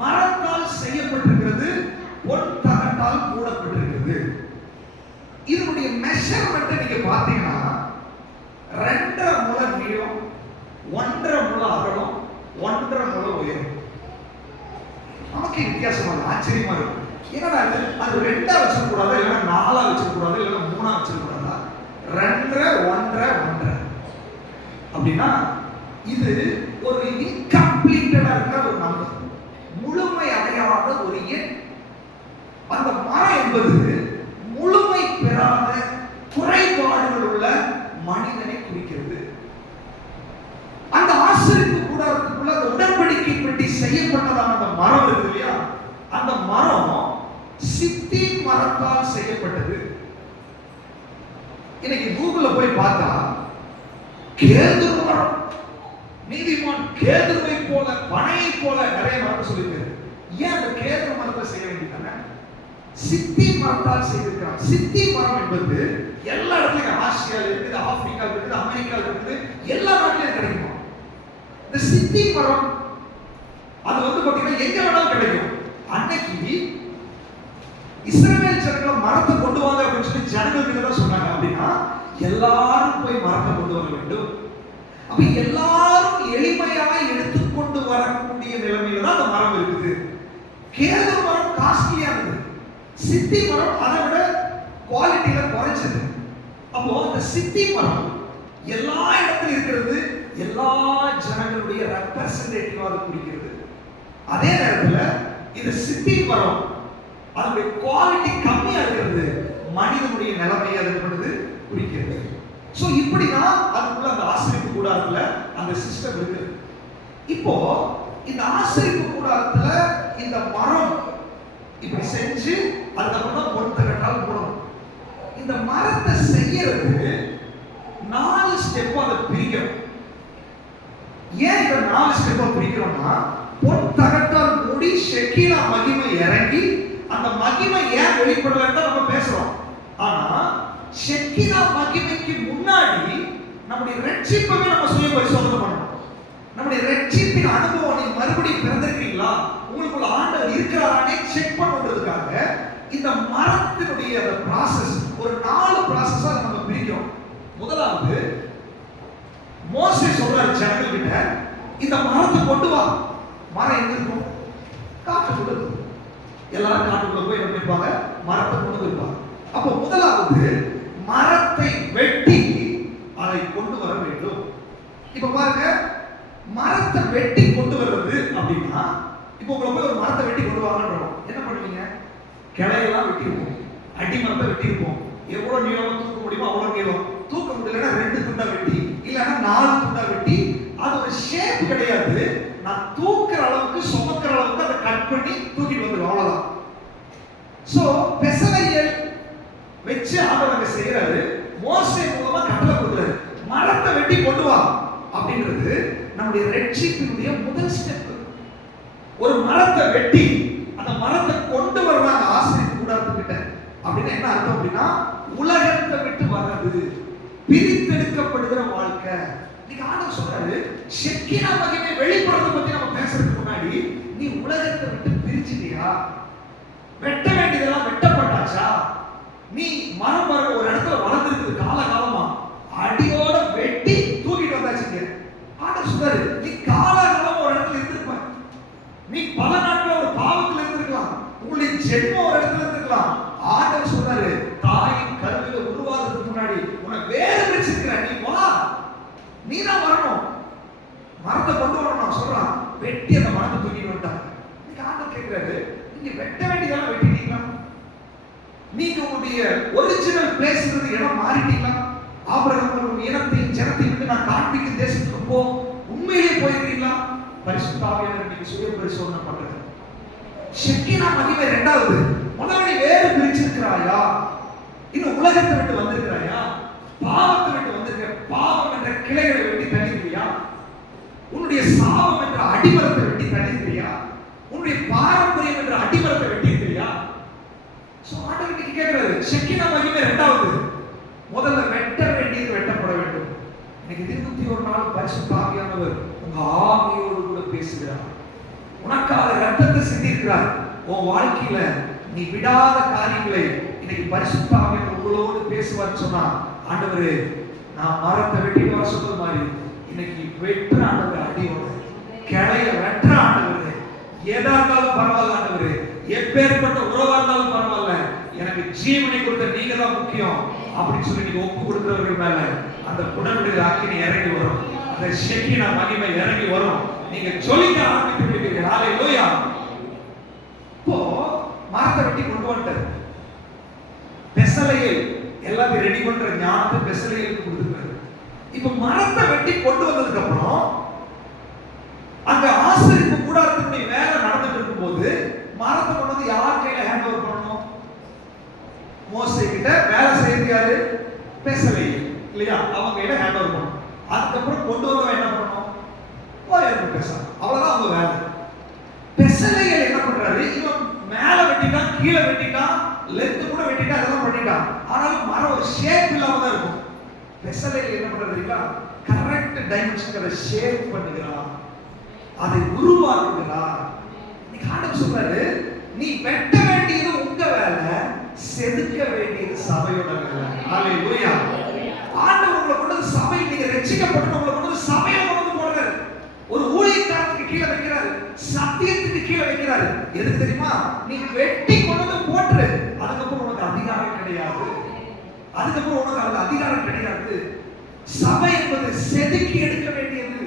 மரத்தால் செய்யப்பட்டிருக்கிறது, பொன் தகட்டால் மூடப்பட்டிருக்கிறது. இதனுடைய மெஷர்மெண்ட் நீங்க பாத்தீங்கன்னா 2.5 முழம் நீளம், 1.5 முழம் அகலம், 1.5 முழம் உயரம். நமக்கு வித்தியாசமா ஆச்சரியமா இருக்கும். என்னடா அது 2 வச்சிருக்க கூடாது, இல்லைன்னா 4 வச்சிருக்க கூடாது, இல்லைன்னா 3 வச்சிருக்க கூடாதா? 2, 1.5 அப்படின்னா இது ஒரு இன்கம்ப்ளீட்டடா இருக்கிற ஒரு நம்பர், முழுமை அடையாத ஒரு எண். அந்த மரம் என்பது முழுமை பெறாத குறைபாடுகள் உள்ள மனிதனை குறிக்கிறது. அந்த ஆசரிப்பு கூடாரத்துக்குள்ள அந்த உடன்படிக்கை பெட்டி செய்யப்பட்டதான அந்த மரம் இருக்கு இல்லையா, அந்த மரம் சித்தி மரத்தால் செய்யப்பட்டது. இன்னைக்கு கூகுள்ல போய் பார்த்தா கேதுரு மரம், நீதிமான் கேதுருவை போல, பனையை போல நிறைய மரத்தை சொல்லியிருக்காரு. ஏன் அந்த கேதுரு மரத்தை செய்ய வேண்டியதானே? சித்தி மரத்தால் செய்திருக்கிறார். சித்தி மரம் என்பது எல்லா இடத்துலயும், ஆசியால இருக்குது, ஆப்பிரிக்கால இருக்குது, அமெரிக்கால இருக்குது, எல்லா நாட்டிலும் கிடைக்குமா? இந்த சித்தி மரம் அது பாத்தீங்கன்னா எங்க வேணாலும் கிடைக்கும். அன்னைக்கு இஸ்ரவேல் ஜனங்கள் மரத்தை கொண்டு வாங்க அப்படின்னு சொல்லி ஜனங்களுக்கு தான் சொன்னாங்க. அப்படின்னா எல்லாரும் போய் மரத்தை கொண்டு வர வேண்டும். அப்ப எல்லாரும் எளிமையாக எடுத்துக்கொண்டு வரக்கூடிய நிலைமையில தான் அந்த மரம் இருக்குது. கேது மரம் காஸ்ட்லியானது, சித்தி மரம் அதை விட குவாலிட்டியில குறைச்சது. அப்போ அந்த சித்தி மரம் எல்லா இடத்துலயும் இருக்கிறது, எல்லா ஜனங்களுடைய ரெப்ரசன்டேட்டிவா அதை குறிக்கிறது. அதே நேரத்துல இந்த சித்தி மரம் அதனுடைய குவாலிட்டி கம்மியா இருக்கிறது, மனிதனுடைய நிலைமையை அது பண்ணுது, குறிக்கிறது. சோ இப்படிதான் அதுக்குள்ள அந்த ஆசரிப்பு கூடாரத்துல அந்த சிஸ்டம் இருக்குது. இப்போ இந்த ஆசரிப்பு கூடாரத்துல இந்த மரம் இப்படி செஞ்சு அதுக்கப்புறம் தான் பொருத்த கட்டால் மூடணும். இந்த மரத்தை செய்யறது 4 ஸ்டெப் அதை பிரிக்கணும். ஏன் இந்த 4 ஸ்டெப்பை பிரிக்கிறோம்னா, பொன் தகட்டால் மூடி ஷெக்கினா மகிமை இறங்கி அந்த மகிமை ஏன் வெளிப்படலன்னு நம்ம பேசுறோம். ஆனா ஷெக்கினா மகிமைக்கு முன்னாடி நம்முடைய ரட்சிப்பை நம்ம சுய பரிசோதனை பண்ணணும். நம்முடைய ரட்சிப்பின் அனுபவம், நீங்க மறுபடியும் பிறந்திருக்கீங்களா, உங்களுக்குள்ள ஆண்டவர் இருக்கிறாரானே செக் பண்ணுறதுக்காக இந்த மரத்தினுடைய அந்த ப்ராசஸ் ஒரு 4 ப்ராசஸா நம்ம பிரிக்கிறோம். முதலாவது மோசே சொல்றாரு ஜனங்கள் கிட்ட, இந்த மரத்தை கொண்டு வா. மரம் எங்க இருக்கும்? காட்டுக்குள்ள இருக்கும். எல்லாரும் காட்டுக்குள்ள போய் என்ன பண்ணிருப்பாங்க? மரத்தை கொண்டு வருவாங்க. அப்போ முதலாவது மரத்தை வெட்டி அதை கொண்டு வர வேண்டும். இப்ப பாருங்க, மரத்தை வெட்டி கொண்டு வர்றது அப்படின்னா, இப்போ உங்களை போய் ஒரு மரத்தை வெட்டி கொண்டு வாங்கன்றோம், என்ன பண்ணுவீங்க? கிளையெல்லாம் வெட்டிருப்போம், அடிமரத்தை வெட்டிருப்போம், எவ்வளவு நீளமா தூக்க முடியுமோ அவ்வளவு நீளம், தூக்க முடியலன்னா 2 துண்டா வெட்டி, இல்லைன்னா 4 துண்டா வெட்டி, அது ஒரு ஷேப் கிடையாது, நான் தூக்குற அளவுக்கு சுமக்கிற அளவுக்கு அதை கட் பண்ணி தூக்கிட்டு வந்துடும், அவ்வளவுதான். சோ பெசலையல் வச்சு ஆண்டவர் செய்யறாரு, மோசே மூலமா கட்டளை கொடுக்கிறாரு, மரத்தை வெட்டி கொண்டு வா அப்படின்றது நம்முடைய ரட்சிப்பினுடைய முதல் ஸ்டெப். ஒரு மரத்தை வெட்டி அந்த மரத்தை கொண்டு வர்றாங்க ஆசிரியர் கூடாரத்துக்கிட்ட. அப்படின்னா என்ன அர்த்தம் அப்படின்னா, உலகத்தை விட்டு வர்றது, பிரித்தெடுக்கப்படுகிற வாழ்க்கை. இன்னைக்கு ஆண்டவர் சொல்றாரு, ஷெக்கினா மகிமை வெளிப்படுறத பத்தி நம்ம பேசுறதுக்கு முன்னாடி, நீ உலகத்தை விட்டு பிரிச்சிட்டியா? வெட்ட வேண்டியதெல்லாம் வெட்டப்பட்டாச்சா? நீ மரம் ஒரு இடத்துல வளர்ந்துருக்குது காலகாலமா, அடியோட வெட்டி தூக்கிட்டு வந்தாச்சுங்க. ஆண்டவர் சொல்றாரு, நீ காலகாலமா ஒரு இடத்துல இருந்திருப்ப, நீ பல நாட்கள் ஒரு பாவத்தில் இருந்திருக்கலாம், உங்களுடைய ஜென்மம் ஒரு இடத்துல இருந்திருக்கலாம். ஆண்டவர் சொல்றாரு, தாயின் கருவில உருவாகிறதுக்கு முன்னாடி உன்னை வேறு வச்சிருக்கிறேன், நீ வா, நீ தான் வரணும், மரத்தை கொண்டு வரணும் சொல்றான். வெட்டி அந்த மரத்தை தூக்கிட்டு வந்துட்டாங்க. இன்னைக்கு ஆண்டவர் கேட்கிறாரு, நீங்க வெட்ட வேண்டியதெல்லாம் வெட்டிட்டீங்களா? நீங்க உங்களுடைய ஒரிஜினல் பிளேஸ்ங்கிறது இடம் மாறிட்டீங்களா? ஆபிரகாம் இனத்தையும் ஜனத்தையும் விட்டு நான் காண்பிக்கும் தேசத்துக்கு போ, உண்மையிலேயே போயிருக்கீங்களா? பரிசுத்த ஆவியானவர் நீங்க சுய பரிசோதனை பண்றது. ஷெக்கினா மகிமை இரண்டாவது, முதல்ல நீ வேறு பிரிச்சிருக்கிறாயா? இன்னும் உலகத்தை விட்டு வந்திருக்கிறாயா? பாவத்தை விட்டு வந்திருக்க, பாவம் என்ற கிளைகளை வெட்டி தள்ளிருக்கியா? உன்னுடைய சாபம் என்ற அடிமரத்தை வெட்டி தள்ளிருக்கியா? உன்னுடைய பாரம்பரியம் என்ற அடிமரத்தை வெட்டி இருக்கிறியா? சோ ஆண்டவர் இன்னைக்கு கேட்கிறாரு, ஷெக்கினா மகிமை இரண்டாவது, முதல்ல வெட்ட வேண்டியது வெட்டப்பட வேண்டும். இன்னைக்கு 21 நாள் பரிசுத்த ஆவியானவர் உங்க ஆவியோடு கூட பேசுகிறார், உனக்காக ரத்தத்தை சிந்திக்கிறார். உன் வாழ்க்கையில நீ விடாத காரியங்களை இன்னைக்கு பரிசுத்த ஆவியானவர் உங்களோடு பேசுவார்னு சொன்னா, ஆண்டவரே நான் மரத்தை வெட்டிட்டு வர சொல்றது மாதிரி இன்னைக்கு வெட்டுற ஆண்டவர், அடியோட கிளைய வெட்டுற ஆண்டவர், எதா இருந்தாலும் பரவாயில்ல ஆண்டவரே, எப்பேற்பட்ட உறவா இருந்தாலும் பரவாயில்ல, எனக்கு ஜீவனை கொடுத்த நீங்க தான் முக்கியம் அப்படின்னு சொல்லி நீங்க ஒப்பு கொடுக்கிறவர்கள் மேல அந்த உடன்படிக்கை அக்கினி இறங்கி வரும், அந்த ஷெக்கினா மகிமை இறங்கி வரும். நீங்க சொல்லிக்க ஆரம்பித்து விடுவீர்கள். ஹalleluya. இப்போ மரத்தை வெட்டி கொண்டு வந்துட்டாரு, பெசலையில் எல்லாத்தையும் ரெடி பண்ற ஞானத்தை பெசலையிலுக்கு கொடுத்துட்டாரு. இப்போ மரத்தை வெட்டி கொண்டு வந்ததுக்கு அப்புறம் அங்க ஆசரிப்பு கூடாரத்துடைய வேலை நடந்துட்டு இருக்கும்போது மரத்தை கொண்டு வந்து யார் கையில ஹேண்ட் ஓவர் பண்ணணும்? மோசே கிட்ட வேலை செய்யறது யாரு? பெசலையில் இல்லையா? அவங்க கையில ஹேண்ட் ஓவர் பண்ணணும். அதுக்கப்புறம் கொண்டு வந்தவன் என்ன பண்ணணும்? போயிருந்து பேச, அவ்வளவுதான் அவங்க வேலை. பெசலையில் என்ன பண்றாரு? இவன் மேல வெட்டிட்டான், கீழே வெட்டிட்டான், லென்த் கூட வெட்டிட்டான், அதெல்லாம் பண்ணிட்டான். ஆனாலும் மரம் ஒரு ஷேப் இல்லாம தான் இருக்கும். பெசலையில் என்ன பண்றதுங்களா? கரெக்ட் டைமென்ஷன்ல ஷேப் பண்ணுகிறான், அதை உருவாக்குகிறார். இன்னைக்கு ஆண்டவர் சொல்றாரு, நீ வெட்ட வேண்டியது உங்க வேலை, செதுக்க வேண்டியது சபையோட வேலை. ஹalleluya. ஆண்டவர் உங்களை கொண்டு சபை, நீங்க ரட்சிக்கப்பட்டு உங்களை கொண்டு சபையை கொண்டு போறாரு, ஒரு ஊழியக்காரத்துக்கு கீழே வைக்கிறாரு, சத்தியத்துக்கு கீழே வைக்கிறாரு. எதுக்கு தெரியுமா? நீ வெட்டி கொண்டு போட்டுரு, அதுக்கப்புறம் உனக்கு அதிகாரம் கிடையாது, அதுக்கப்புறம் உனக்கு அந்த அதிகாரம் கிடையாது. சபை என்பது செதுக்கி எடுக்க வேண்டியது.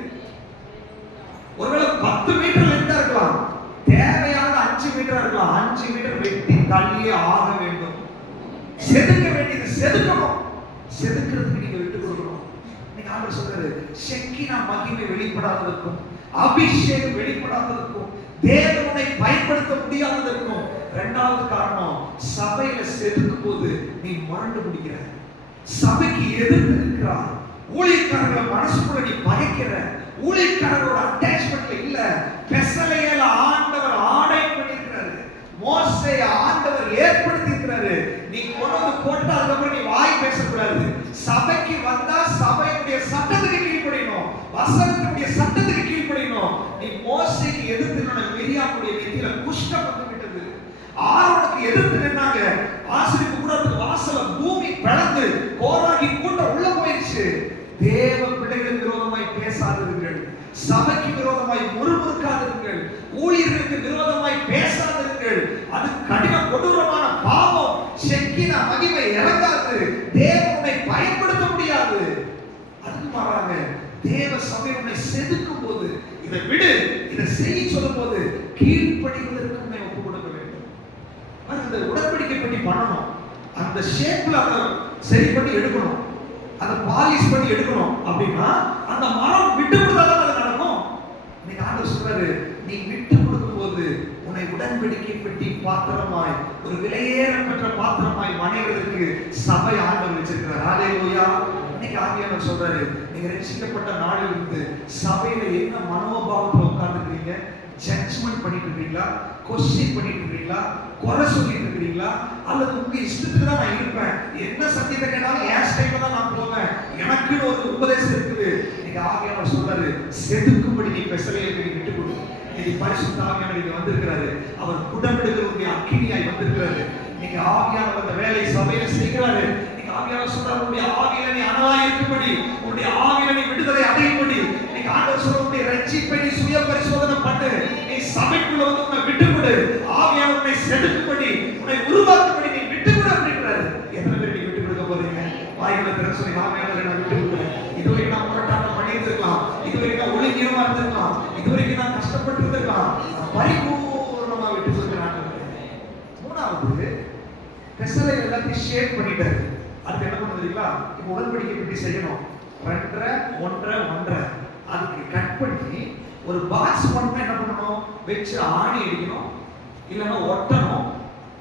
ஒருவேளை 10 மீட்டர் லென்த்தா இருக்கலாம், தேவையான 5 மீட்டர் இருக்கலாம், 5 மீட்டர் வெட்டி தள்ளியே ஆக வேண்டும். செதுக்க வேண்டியது செதுக்கணும், செதுக்கிறதுக்கு நீங்க விட்டு கொடுக்கணும். நீங்க ஆண்டவர் சொல்றாரு, ஷெக்கினா மகிமை வெளிப்படாததற்கும் அபிஷேகம் வெளிப்படாததற்கும் தேவனை பயன்படுத்த முடியாததற்கும் இரண்டாவது காரணம், சபையில செதுக்கும் போது நீ முரண்டு பிடிக்கிற, சபைக்கு எதிர்த்து நிற்கிறார், ஊழியக்காரர்களை மனசுக்குள்ள நீ பயக்கிற, ஊழியக்காரர்களோட அட்டாச்மெண்ட்ல இல்ல. பெசலையில ஆண்டவர் ஆடை பண்ணியிருக்கிறாரு, மோசேயை ஆண்டவர் ஏற்படுத்தி இருக்கிறாரு. நீ கொண்டு போட்டு அதுக்கப்புறம் நீ வாய் பேசக்கூடாது. சபைக்கு வந்தா சபையுடைய சட்டத்துக்கு கீழ்ப்படியணும், வசனத்துடைய சட்டத்துக்கு கீழ்ப்படியணும். நீ மோசேக்கு எதிர்த்து மிரியாமுடைய நெத்தியில குஷ்டம் வந்து விட்டது, ஆரோனுக்கு எதிர்த்து நின்னாங்க, ஆசரிப்பு கூடத்துக்கு வாசல பூமி பிளந்து கோராகி கூட்டம் உள்ள போயிடுச்சு. தேவ பிள்ளைகளுக்கு விரோதமாய் பேசாதிருங்கள், சபைக்கு விரோதமாய் முறுமுறுக்காதிருங்கள், ஊழியர்களுக்கு விரோதமாய் பேசாதிருங்கள். அது கடின கொடூரமான பாவம். ஷெக்கினா மகிமை இறங்காது, தேவனை பயன்படுத்த முடியாது. அதுக்கு மாறாக தேவ தேவ சபை உன்னை செதுக்கும் போது, இதை விடு, இதை செய்ய சொல்லும் போது கீழ்ப்படிவதற்கு உன்னை ஒப்பு கொடுக்க வேண்டும். அந்த உடன்படிக்கை பற்றி பண்ணணும், அந்த ஷேப்ல அதை சரி பண்ணி எடுக்கணும், அதை பாலிஷ் பண்ணி எடுக்கணும். அப்படின்னா அந்த மரம் விட்டு கொடுத்தாதான் அது நடக்கும். இன்னைக்கு ஆண்டவர் சொல்றாரு, நீ விட்டு கொடுக்கும் போது உன்னை உடன்படிக்கை பெட்டி பாத்திரமாய், ஒரு விலையேறப்பட்ட பாத்திரமாய் வணைவதற்கு சபை ஆண்டவர் வச்சிருக்கிறார். ஹல்லேலூயா. இன்னைக்கு ஆவியானவர் சொல்றாரு, நீங்க ரட்சிக்கப்பட்ட நாளிலிருந்து சபையில என்ன மனோபாவத்துல உட்கார்ந்துக்கிறீங்க? ஜட்ஜ்மெண்ட் பண்ணிட்டு இருக்கீங்களா? கொஸ்டின் பண்ணிட்டு இருக்கீங்களா? குறை சொல்லிட்டு இருக்கீங்களா? அல்லது உங்க இஷ்டத்துக்கு தான் நான் இருப்பேன், என்ன சத்தியத்தை கேட்டாலும் என் ஸ்டைல தான் நான் போவேன், எனக்குன்னு ஒரு உபதேசம் இருக்குது. இன்னைக்கு ஆவியானவர் சொல்றாரு, செதுக்கும்படி நீ பெசலையை விட்டு கொடு. இன்னைக்கு பரிசுத்த ஆவியானவர் இங்க வந்திருக்கிறாரு, அவர் குடம்பெடுக்கிறவருடைய அக்கினியாய் வந்திருக்கிறாரு. இன்னைக்கு ஆவியானவர் அந்த வேலையை சபையில செய்கிறாரு. இன்னைக்கு ஆவியானவர் சொல்றாரு, உன்னுடைய ஆவியில நீ அனலாய் இருக்கும்படி, உன்னுடைய ஆவியில நீ விடுதலை அடையும்படி. இன்னைக்கு ஆண்டவர் சொல்ற, உன்னுடைய ரட்சிப்பை நீ சுய பரிசோதனை பண்ணு, நீ சபைக்குள்ள வந்து உன்னை விட்டுவிடு, ஆவியானவர் உன்னை செதுக்கும்படி, உன்னை உருவாக்கும்படி நீ விட்டுவிடு அப்படின்றாரு. எத்தனை பேர் நீ விட்டு கொடுக்க போறீங்க? வாய்களை திற சொல்லி, ஆவியானவரை நான் விட்டு கொடுக்கிறேன். இதுவரைக்கும் நான் போராட்டம் பண்ணியிருந்திருக்கலாம், இதுவரைக்கும் நான் ஒழுங்கீனமா இருந்திருக்கலாம், இதுவரைக்கும் நான் கஷ்டப்பட்டு இருந்திருக்கலாம், பரிபூர்ணமா விட்டு கொடுக்கிறான். மூணாவது, பெசலை எல்லாத்தையும் ஷேப் பண்ணிட்டாரு. அதுக்கு என்ன பண்ண தெரியுங்களா? இப்போ உடன்படிக்கை பற்றி செய்யணும், 2 1 1 அதுக்கு கட் பண்ணி ஒரு பாக்ஸ் பண்ணா என்ன பண்ணணும்? வச்சு ஆணி அடிக்கணும், இல்லைன்னா ஒட்டணும்,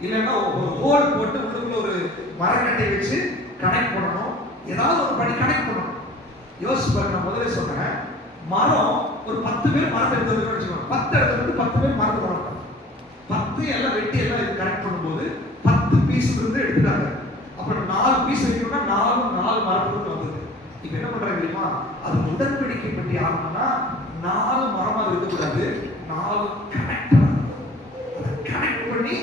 இல்லைன்னா ஒரு ஹோல் போட்டு உள்ளுக்குள்ள ஒரு மரக்கட்டை வச்சு கனெக்ட் பண்ணணும், ஏதாவது ஒரு படி கனெக்ட் பண்ணணும். யோசிச்சு பாருங்க, நான் முதல்ல சொன்னேன், மரம் ஒரு 10 பேர் மரத்தை எடுத்து வச்சுக்கணும், 10 இடத்துல இருந்து 10 பேர் மரத்தை வளர்ப்பாங்க. 10 எல்லாம் வெட்டி எல்லாம் இது கனெக்ட் பண்ணும்போது 10 பீஸ் இருந்து எடுத்துட்டாங்க. அப்புறம் 4 பீஸ் வைக்கணும்னா 4 மரத்துல வந்தது. இப்ப என்ன பண்றாங்க தெரியுமா? அது உடன்படிக்கை பற்றி ஆகணும்னா 4 மரமா இருக்கக்கூடாது, 4 கனெக்ட் கனெக்ட் பண்ணி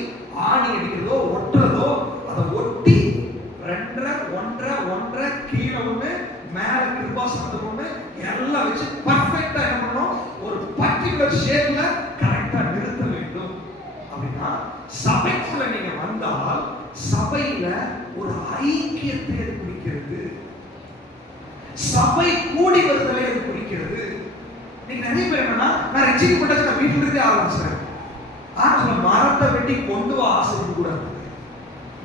ஆணி அடிக்கிறதோ ஒட்டுறதோ, அதை ஒட்டி 2 1 1 கீழே ஒண்ணு மேல கிருபாசனத்துக்கு ஒண்ணு எல்லாம் வச்சு பர்ஃபெக்ட்டா என்ன பண்ணணும்? ஒரு பர்டிகுலர் ஷேப்ல கரெக்டா நிறுத்த வேண்டும். அப்படின்னா சபைக்குள்ள நீங்க வந்தால் சபையில ஒரு ஐக்கியத்தை அது குறிக்கிறது, சபை கூடி வருதலை அது குறிக்கிறது. நீங்க நிறைய பேர் என்னன்னா, நான் ரட்சிக்கப்பட்ட நான் வீட்டுல இருந்தே ஆரம்பிச்சேன். ஆனா சொல்ல, மரத்தை வெட்டி கொண்டு வா ஆசைப்பட கூடாது.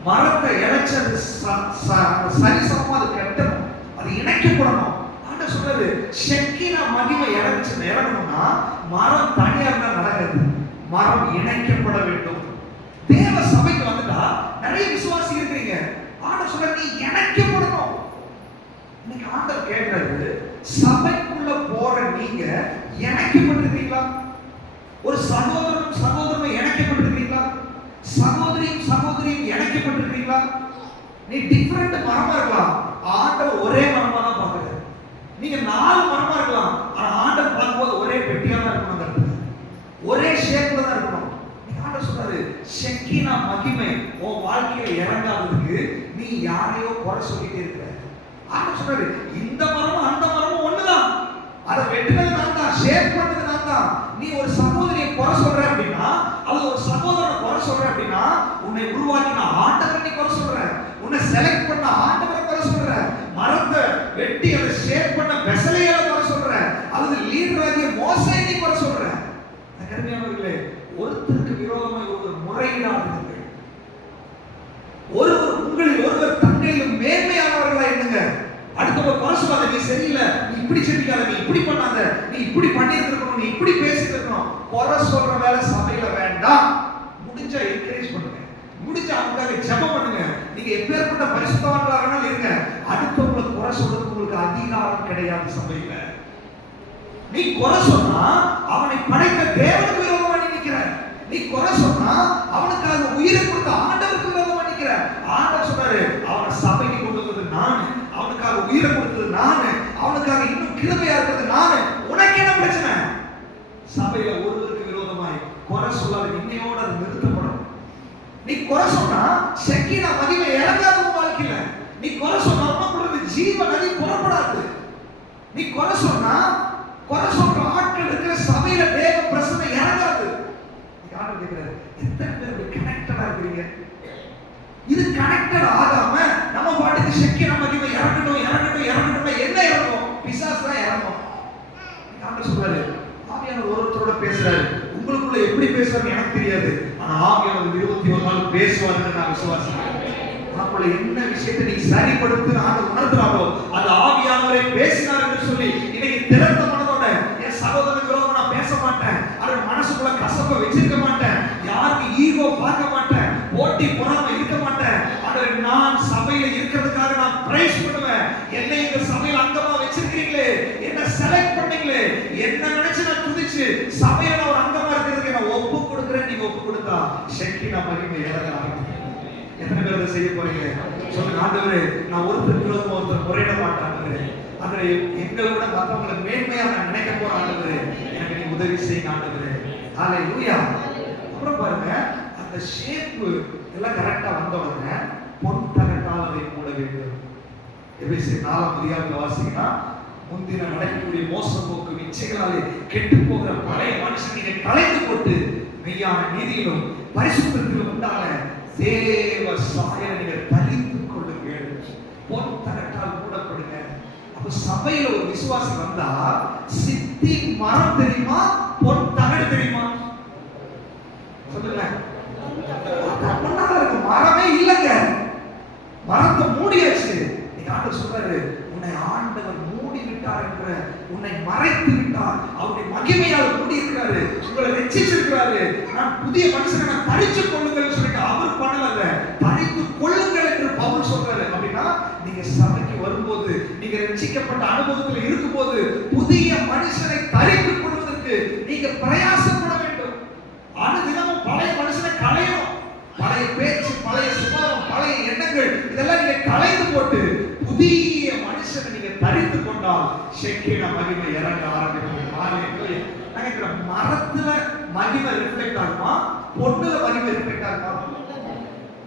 மரத்தை இழைச்சு அது சரிசமமா அது கட்டணும், அது இணைக்கப்படணும். ஆண்டவர் சொல்றாரு, ஷெக்கினா மகிமை இறங்கணும்னா மரம் தனியா இருந்தா நடக்காது, மரம் இணைக்கப்பட வேண்டும். தேவ சபைக்கு வந்துட்டா நிறைய விசுவாசி இருக்கிறீங்க, ஆண்டவர் சொல்ற, நீ இணைக்கப்படணும். இன்னைக்கு ஆண்டவர் கேட்கிறாரு, சபைக்குள்ள போற நீங்க இணைக்கப்பட்டிருக்கீங்களா? ஒரு சகோதரனும் சகோதரனும் இணைக்கப்பட்டிருக்கீங்களா? சகோதரியும் இணைக்கப்பட்டிருக்கீங்களா? நீ டிஃபரெண்ட் மரமா இருக்கலாம், ஆண்டவர் ஒரே மரமா தான் பார்க்கிறார். நீங்க 4 மரமா இருக்கலாம், ஆனா ஆண்டவர் பார்க்கும்போது ஒரே பெட்டியா தான் இருக்கணும், ஒரே ஷேப்ல தான் இருக்கணும். ஆண்டவர் சொல்றாரு, ஷெக்கினா மகிமை உன் வாழ்க்கையில இறங்காததுக்கு நீ யாரையோ குறை சொல்லிட்டே இருக்கிற. ஆண்டவர் சொல்றாரு, இந்த மரமும் அந்த மரமும் ஒண்ணுதான், அதை வெட்டினது நான் தான், ஷேப் பண்ணது நான் தான். நீ ஒரு சகோதரியை குறை சொல்ற அப்படின்னா, அல்லது ஒரு சகோதரனை குறை சொல்ற அப்படின்னா, உன்னை உருவாக்கின ஆண்டவரை நீ குறை சொல்ற, உன்னை செலக்ட் பண்ண ஆண்டவரை குறை சொல்ற, மரத்தை வெட்டி அதை ஷேப் பண்ண பெசலையால குறை சொல்ற, அல்லது லீடராகிய மோசேயை நீ குறை சொல்ற. கருமையானவர்களே, ஒருத்தருக்கு விரோதமாய் ஒருவர் முறையிடாதீர்கள், ஒருவர் உங்களில் ஒருவர் தங்களிலும் மேன்மையானவர்களா எண்ணுங்க. அடுத்தவங்க குறை சொல்லாத, நீ சரியில்லை, நீ இப்படி செஞ்சிக்காத, நீ இப்படி பண்ணாத, நீ இப்படி பண்ணிட்டு இருக்கணும், நீ இப்படி பேசிட்டு இருக்கணும். குறை சொல்ற வேலை சபையில வேண்டாம். முடிஞ்சா என்கரேஜ் பண்ணுங்க, முடிஞ்சா அவங்களுக்காக ஜெபம் பண்ணுங்க. நீங்க எப்பேற்பட்ட பரிசுத்தவான்களாக இருங்க, அடுத்தவங்களை குறை சொல்றதுக்கு உங்களுக்கு அதிகாரம் கிடையாது சபையில. நீ குறை சொன்னா அவனை படைத்த தேவனுக்கு விரோதமா நிக்கிற, நீ குறை சொன்னா அவனுக்காக உயிரை கொடுத்த ஆண்டவருக்கு விரோதமா நிக்கிற. ஆண்டவர் சொல்றாரு, அவனை சபைக்கு கொண்டு வந்தது நானு, அவனுக்காக உயிரை கொடுத்தது நானு, அவனுக்காக இன்னும் கிருபையா இருக்கிறது நானு. உனக்கு என்ன பிரச்சனை? சபையில ஒருவருக்கு விரோதமாய் குறை சொல்லாத, இன்னையோட அது நிறுத்தப்படும். நீ குறை சொன்னா ஷெக்கினா மகிமை இறங்காத உன் வாழ்க்கையில. நீ குறை சொன்னா உனக்குள்ள ஜீவ நதி புறப்படாது. நீ குறை சொன்னா, குறை சொல்ற ஆட்கள் இருக்கிற சபையில தேவ பிரசன்னம் இறங்காது. யாரும் கேட்கிறாரு, எத்தனை பேர் கனெக்டடா இருக்கிறீங்க? இது கனெக்டட் ஆகாம நம்ம பாட்டுக்கு ஷெக்கினா மகிமை இறங்கட்டும் என்ன இறங்கும்? பிசாசு தான் இறங்கும். பேசுறது எனக்கு தெரியாது, ஆனா ஆவியானவர் 21 நாள் பேசுவாருன்னு நான் விசுவாசிக்கிறேன். நம்மள என்ன விஷயத்தை நீ சரிப்படுத்து ஆண்டவர் உணர்த்துறாரோ அது ஆவியானவரே பேசினார் என்று சொல்லி இன்னைக்கு திறந்த மனதோட என் சகோதரனுக்கு விரோதமா நான் பேச மாட்டேன், அவர் மனசுக்குள்ள கசப்பை வச்சிருக்க மாட்டேன், யாருக்கு ஈகோ பார்க்க மாட்டேன், போட்டி பொறாமை இருக்க மாட்டேன். ஆண்டவர் நான் சபையில இருக்கிறதுக்காக நான் பிரைஸ் பண்ணுவேன். என்னை இந்த சபையில அங்கமா வச்சிருக்கீங்களே, என்ன செலக்ட் பண்ணீங்களே, என்ன நினைச்சு நான் துதிச்சு சபையில ஒரு அங்கமா இருக்கிறதுக்கு நான் ஒப்பு கொடுக்குறேன். நீங்க ஒப்பு கொடுத்தா ஷெக்கினா மகிமை இறங்கலாம். எத்தனை பேர் அதை செய்ய போறீங்க? சொல்லுங்க, ஆண்டவரே நான் ஒருத்தர் விரோதமா ஒருத்தர் முறையிட மாட்டேன் ஆண்டவரே, ஆண்டவரே எங்களை விட மற்றவங்களை மேன்மையா நான் நினைக்க போறேன் ஆண்டவரே, எனக்கு நீ உதவி செய்யுங்க ஆண்டவரே. ஹalleluya. அப்புறம் பாருங்க, அந்த ஷேப் எல்லாம் கரெக்டா வந்த உடனே பொன் தகட்டால் அதை மூட வேண்டும். எபேசியர் 4ஆம் அதிகாரத்துல வாசிங்கன்னா, முந்தின நடக்கக்கூடிய மோசம் போக்கு இச்சைகளாலே கெட்டு போகிற பழைய மனுஷன் நீங்க களைந்து போட்டு மெய்யான நீதியிலும் பரிசுத்தத்திலும் உண்டான தேவ சாயலை நீங்க தரித்துக் கொள்ளுங்கள். பொன் தகட்டால் மூடப்படுங்க. அப்ப சபையில ஒரு விசுவாசி வந்தா சித்தி மரம் தெரியுமா, பொன் தகடு தெரியுமா? சொல்லுங்க. மரமே இல்லைங்க, மரத்தை மூடியாச்சு. நீங்க ஆண்டவர் சொல்றாரு, உன்னை ஆண்டவர் மூடி விட்டார் என்ற, உன்னை மறைத்து விட்டார், அவருடைய மகிமையால் மூடி இருக்கிறாரு, உங்களை ரட்சிச்சிருக்கிறாரு. நான் புதிய மனுஷனை நான் தரிச்சு கொள்ளுங்கள் சொல்லிட்டு அவர் பண்ணல, தரித்து கொள்ளுங்கள் என்று பவுல் சொல்றாரு. அப்படின்னா நீங்க சபைக்கு வரும்போது, நீங்க ரட்சிக்கப்பட்ட அனுபவத்தில் இருக்கும்போது புதிய மனுஷனை தரித்துக் கொள்வதற்கு நீங்க பிரயாசப்பட வேண்டும். அனுதினமும் பழைய மனுஷனை களையணும். பழைய பேச்சு, பழைய சுபாவம், பழைய எண்ணங்கள் இதெல்லாம் நீங்க களைந்து போட்டு புதிய மனுஷனை நீங்க தரித்து கொண்டால் ஷெக்கினா மகிமை இறங்க ஆரம்பிக்கும். ஹalleluya. நினைக்கிற மரத்துல மகிமை ரிஃப்ளெக்ட் ஆகுமா, பொண்ணுல மகிமை ரிஃப்ளெக்ட் ஆகுமா?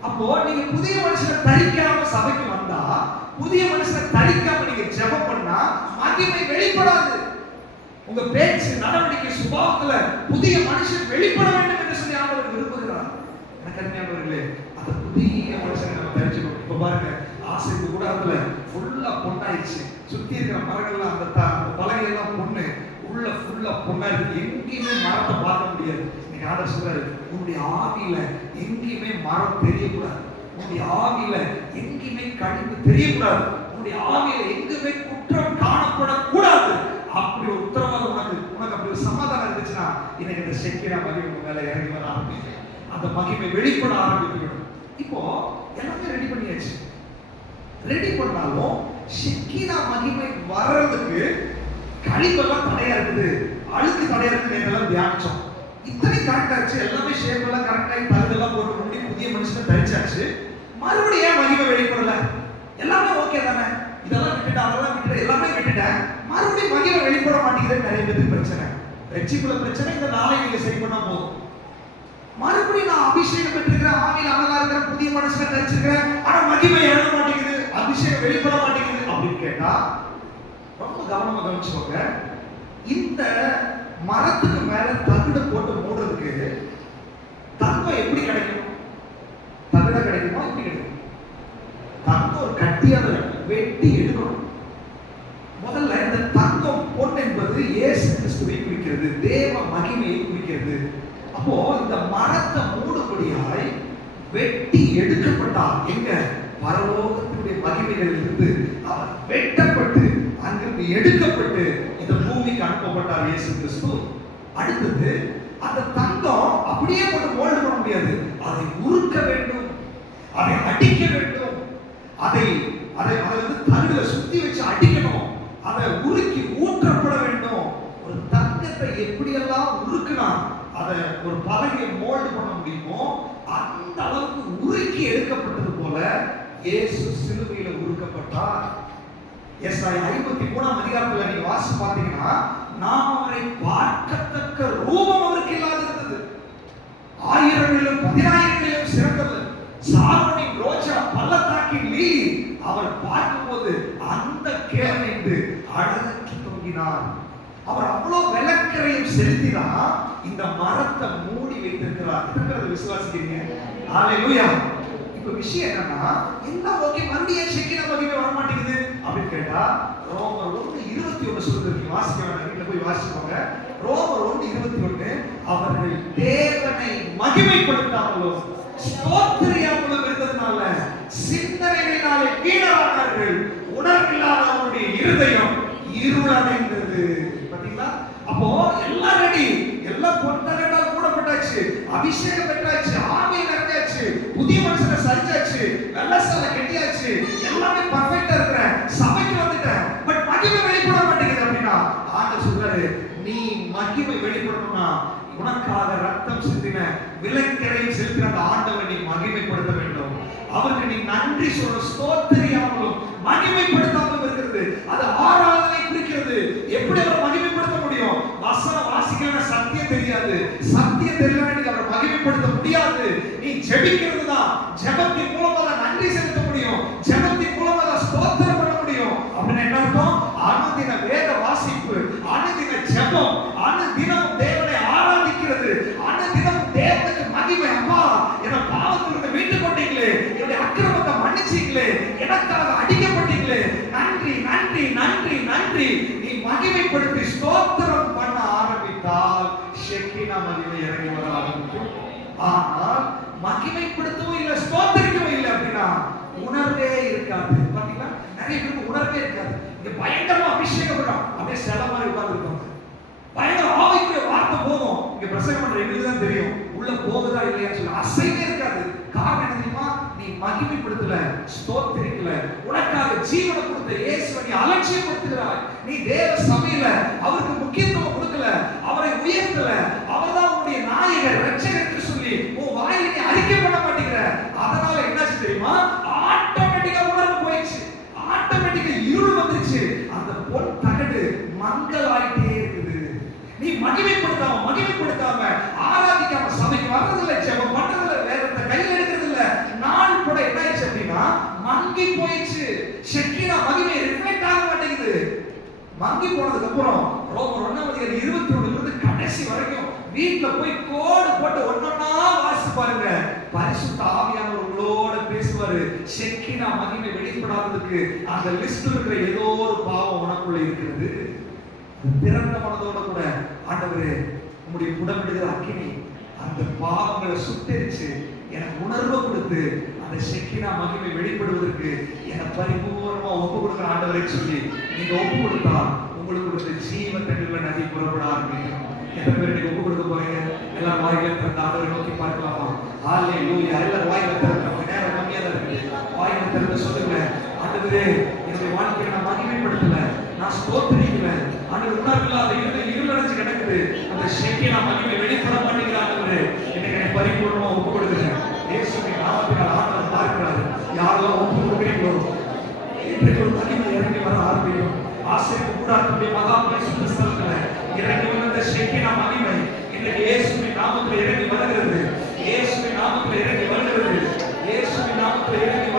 அப்போ நீங்க புதிய மனுஷனை தரிக்காம சபைக்கு வந்தா, புதிய மனுஷனை தரிக்காம நீங்க ஜெபம் பண்ணா மகிமை வெளிப்படாது. உங்க பேச்சு, நடவடிக்கை, சுபாவத்துல புதிய மனுஷன் வெளிப்பட வேண்டும் என்று சொல்லி ஆண்டவர் விரும்புகிறார். எனக்கு அருமையானவர்களே, அந்த புதிய மனுஷனை நம்ம தெரிஞ்சுக்கணும். இப்ப பாருங்க, ஆசைப்பு கூடாரத்துல ஃபுல்லா பொண்ணாயிடுச்சு. சுத்தி இருக்கிற மரங்கள்லாம் அந்த பலகை எல்லாம் பொண்ணு, உள்ள ஃபுல்லா பொண்ணா இருக்கு. எங்கேயுமே மரத்தை பார்க்க முடியாது. நீங்க ஆண்டவர் சொல்றாரு, உன்னுடைய ஆவியில எங்கேயுமே மரம் தெரியக்கூடாது, உன்னுடைய ஆவியில எங்கேயுமே கழிவு தெரியக்கூடாது, உன்னுடைய ஆவியில எங்குமே குற்றம் காணப்படக்கூடாது. அப்படி ஒரு உத்தரவாதம் உனக்கு அப்படி ஒரு சமாதானம் இருந்துச்சுன்னா இன்னைக்கு இந்த ஷெக்கினா மகிமை மேல இறங்கி வர ஆரம்பிக்கும். அந்த மகிமை வெளிப்பட ஆரம்பிக்கும். இப்போ எல்லாமே ரெடி பண்ணியாச்சு. ரெடி பண்ணாலும் ஷெக்கினா மகிமை வர்றதுக்கு கழிவெல்லாம் தடையா இருக்குது, அழுக்கு தடையா இருக்குது. எல்லாம் தியானிச்சோம். இத்தனை கரெக்டா இருந்துச்சு, எல்லாமே ஷேப் எல்லாம் கரெக்டாகி தகுதெல்லாம் போட்டு முடி புதிய மனுஷனை தரிச்சாச்சு. மறுபடியும் ஏன் மகிமை வெளிப்படல? எல்லாமே ஓகே தானே, இதெல்லாம் விட்டுட்டு அதெல்லாம் விட்டுட்டு எல்லாமே விட்டுட்டேன், மறுபடியும் மகிமை வெளிப்பட மாட்டேங்குது. நிறைய பேருக்கு பிரச்சனை, ரட்சிப்புல பிரச்சனை. இந்த நாளை நீங்க சரி பண்ணா போதும். மறுபடியும் நான் அபிஷேகம் பெற்றிருக்கிறேன், ஆவியில் அழகா இருக்கிற புதிய மனுஷனை தரிச்சிருக்கிறேன், ஆனா மகிமை இறங்க மாட்டேங்குது, அபிஷேகம் வெளிப்பட மாட்டேங்குது அப்படின்னு கேட்டா ரொம்ப கவனமா கவனிச்சுக்கோங்க. இந்த மரத்துக்கு மேல தகுடு போட்டு மூடுறதுக்கு தங்கம் எப்படி கிடைக்கும்? தகுட கிடைக்குமா? எப்படி கிடைக்கும்? தங்கம் ஒரு கட்டியாக வெட்டி எடுக்கணும். முதல்ல இந்த தங்கம் பொன் என்பது இயேசு கிறிஸ்துவை குறிக்கிறது, தேவ மகிமையை குறிக்கிறது. அப்போ இந்த மரத்தை மூடுபடியாய் வெட்டி எடுக்கப்பட்டால் எங்க? பரலோகத்தினுடைய மகிமைகளில் இருந்து அவர் வெட்டப்பட்டு அங்கிருந்து எடுக்கப்பட்டு இந்த பூமிக்கு அனுப்பப்பட்டார் இயேசு கிறிஸ்து. அடுத்தது அந்த தங்கம் அப்படியே போட்டு மோல்டு பண்ண முடியாது, அதை உருக்க வேண்டும், அதை அடிக்க வேண்டும், அதை வந்து தகுடுல சுத்தி வச்சு அடிக்கணும், அதை உருக்கி ஊற்றப்பட வேண்டும். ஒரு தங்கத்தை எப்படியெல்லாம் உருக்குனா அதை ஒரு பலகையை மோல்டு பண்ண முடியுமோ அந்த அளவுக்கு உருக்கி எடுக்கப்பட்டது போல இயேசு சிலுவையில உருக்கப்பட்டார். எஸ்ஐயா 53ஆம் அதிகாரத்துல நீங்க வாசி பார்த்தீங்கன்னா, நாம் அவரை பார்க்கத்தக்க ரூபம் அவருக்கு இல்லாது இருந்தது, 1000களிலும் 10,000களிலும் சிறந்தவர், சாரோனின் ரோஜா பள்ளத்தாக்கின் லீலி அவர் பார்க்கும்போது அந்த கேரணிந்து அழகற்று தொங்கினார். அவர் அவ்வளவு விளக்கரையும் செலுத்திதான் இந்த மரத்தை மூடி வைத்திருக்கிறார். இருக்கிறத விசுவாசிக்கிறீங்க? ஹalleluya. இப்ப விஷயம் என்னன்னா, என்ன ஓகே மறுபடியும் ஷெக்கினா மகிமை வர மாட்டேங்குது அப்படின்னு கேட்டா, ரோமர் 1:21 சொல்லுது. நீங்க வாசிக்க வேண்டாம், வீட்டுல போய் வாசிச்சுக்கோங்க. ரோமர் 1:21 அவர்கள் தேவனை மகிமைப்படுத்தாமலும் ஸ்தோத்திரியாமலும் இருந்ததுனால சிந்தனைகளினாலே வீணரானார்கள். உணர்வில்லாத அவருடைய இருதயம் இருளடைந்தது. பாத்தீங்களா? அப்போ எல்லாம் ரெடி, எல்லாம் கொண்டகட்டால் கூடப்பட்டாச்சு, அபிஷேகம் பெற்றாச்சு, ஆவி நிறைஞ்சாச்சு, புதிய மனுஷனை சரிச்சாச்சு, வெள்ளசாலை கட்டியாச்சு, எல்லாமே பர்ஃபெக்ட்டா இருக்கிறேன், சபைக்கு வந்துட்டேன், பட் மகிமை வெளிப்பட மாட்டேங்குது அப்படின்னா ஆண்டவர் சொல்றாரு, நீ மகிமை வெளிப்படணும்னா உனக்காக ரத்தம் சிந்தின விலைக்கரையும் செலுத்தின அந்த ஆண்டவரை நீ மகிமைப்படுத்த வேண்டும். அவருக்கு நீ நன்றி சொல்ல ஸ்தோத்திரியாமலும் மகிமைப்படுத்தாமலும் இருக்கிறது. அது ஆராதனை குறிக்கிறது. எப்படி அவர் மகிமைப்படுத்த முடியும்? வசனம் வாசிக்கலன்னா சத்தியம் தெரியாது, சத்தியம் தெரியலன்னா நீ அவரை மகிமைப்படுத்த முடியாது. நீ ஜெபிக்கிறது தான், ஜெபத்தின் மூலமா தான் நன்றி செலுத்த முடியும், ஜெபத்தின் மூலமா தான் ஸ்தோத்திரம் பண்ண முடியும். அப்படின்னு என்ன அர்த்தம்? அனுதின வேத வாசிப்பு, அனுதின ஜெபம், அனுதினம் தேவனை ஆராதிக்கிறது, அனுதினம் தேவனுக்கு மகிமை. அப்பா, என பாவத்திலிருந்து மீட்டு கொண்டீங்களே, என்னுடைய அக்கிரமத்தை மன்னிச்சீங்களே, எனக்காக அடிக்கப்பட்டீங்களே, நன்றி நன்றி நன்றி நன்றி. நீ மகிமைப்படுத்தி ஸ்தோத்திரம் பண்ண ஆரம்பித்தால் ஷெக்கினா மகிமை இறங்கி வர ஆரம்பிக்கும். ஆனால் மகிமைப்படுத்தவும் இல்லை, ஸ்தோத்திரிக்கவும் இல்லை அப்படின்னா உணர்வே இருக்காது. பாத்தீங்களா? நிறைய பேருக்கு உணர்வே இருக்காது. இங்க பயங்கரமா அபிஷேகம் பண்ணோம், அப்படியே சில மாதிரி உட்கார்ந்து இருப்பாங்க. பயங்கர ஆவிக்குரிய வார்த்தை போதும், இங்க பிரசங்கம் பண்ற எங்களுக்கு தான் தெரியும் உள்ள போகுதா இல்லையா சொல்லி அசைவே இருக்காது. காரணம் என்ன தெரியுமா? நீ மகிமைப்படுத்தல, ஸ்தோத்திரிக்கல, உனக்காக ஜீவனை கொடுத்த இயேசுவை நீ அலட்சியப்படுத்துகிறாய். நீ தேவ சபையில அவருக்கு முக்கியத்துவம் கொடுக்கல, அவரை உயர்த்தல, அவர்தான் உன்னுடைய நாயகர் இரட்சகர் என்று சொல்லி உன் வாயில நீ அறிக்கை பண்ண மாட்டேங்கிற. அதனால என்னாச்சு தெரியுமா? ஆட்டோமேட்டிக்கா உணர்வு போயிடுச்சு, ஆட்டோமேட்டிக்கா இருள் வந்துருச்சு, அந்த பொன் தகடு மங்கலாயிட்டே இருக்குது. நீ மகிமைப்படுத்தாம ஆராதிக்காம சபைக்கு வர்றதில்லை, ஜெபம் பண்றதில்லை, வேதத்தை கையில் எடுக்கிறதில்லை, நாள் கூட என்ன ஆயிடுச்சு அப்படின்னா மங்கி போயிடுச்சு. ஷெக்கினா மகிமை ரிஃப்ளெக்ட் ஆக மாட்டேங்குது. மங்கி போனதுக்கு அப்புறம் ரோமர் 1:21 இருந்து கடைசி வரைக்கும் வீட்ல போய் கோடு போட்டு ஒன்னொன்னா வாசிச்சு பாருங்க. பரிசுத்த ஆவியானவர் உங்களோட பேசுவாரு. ஷெக்கினா மகிமை வெளிப்படாததுக்கு அந்த லிஸ்ட்ல இருக்கிற ஏதோ ஒரு பாவம் உனக்குள்ள இருக்கிறது. திறந்த மனதோட கூட ஆண்டவரே உம்முடைய புடமிடுகிற அக்கினி அந்த பாவங்களை சுட்டெரிச்சு எனக்கு உணர்வை கொடுத்து அந்த ஷெக்கினா மகிமை வெளிப்படுவதற்கு என பரிபூர்ணமா ஒப்பு கொடுக்கிற ஆண்டவரை சொல்லி நீங்க ஒப்பு கொடுத்தா உங்களுக்கு கொடுத்த ஜீவ தண்ணீர்ல நதி புறப்பட ஆரம்பிக்கும். எத்தனை பேர் நீங்க ஒப்பு கொடுக்க போறீங்க? எல்லாரும் வாயில திறந்த ஆண்டவரை நோக்கி பார்க்கலாமா? ஹalleluya. எல்லாரும் வாயில திறந்த, நேரம் கம்மியா தான் இருக்கு, வாயில திறந்து சொல்லுங்க, ஆண்டவரே என்னுடைய வாழ்க்கையை நான் மகிமைப்படுத்தல, நான் ஸ்தோத்திரிக்கல, ஆண்டவர் உணர்வில்லாத இருள் அடைஞ்சு கிடக்குது, அந்த ஷெக்கினா மகிமை வெளிப்பட மாட்டேங்கிறாங்க. எனக்கு பரிபூர்ணமா ஒப்பு கொடுக்குறேன். இயேசுவின் நாமத்தினால் ஆண்டவர் பார்க்கிறாரு. யாரெல்லாம் ஒப்பு கொடுக்கிறீங்களோ இன்றைக்கு ஒரு மகிமை இறங்கி வர ஆரம்பிக்கும். ஆசீர்வாத கூடாரத்துடைய மகா பரிசுத்த ஸ்தலத்துல இறங்கி வந்த ஷெக்கினா மகிமை இன்னைக்கு இயேசுவின் நாமத்தில் இறங்கி வருகிறது. இயேசுவின் நாமத்தில் இறங்கி வருகிறது. இயேசுவின் நாமத்தில் இறங்கி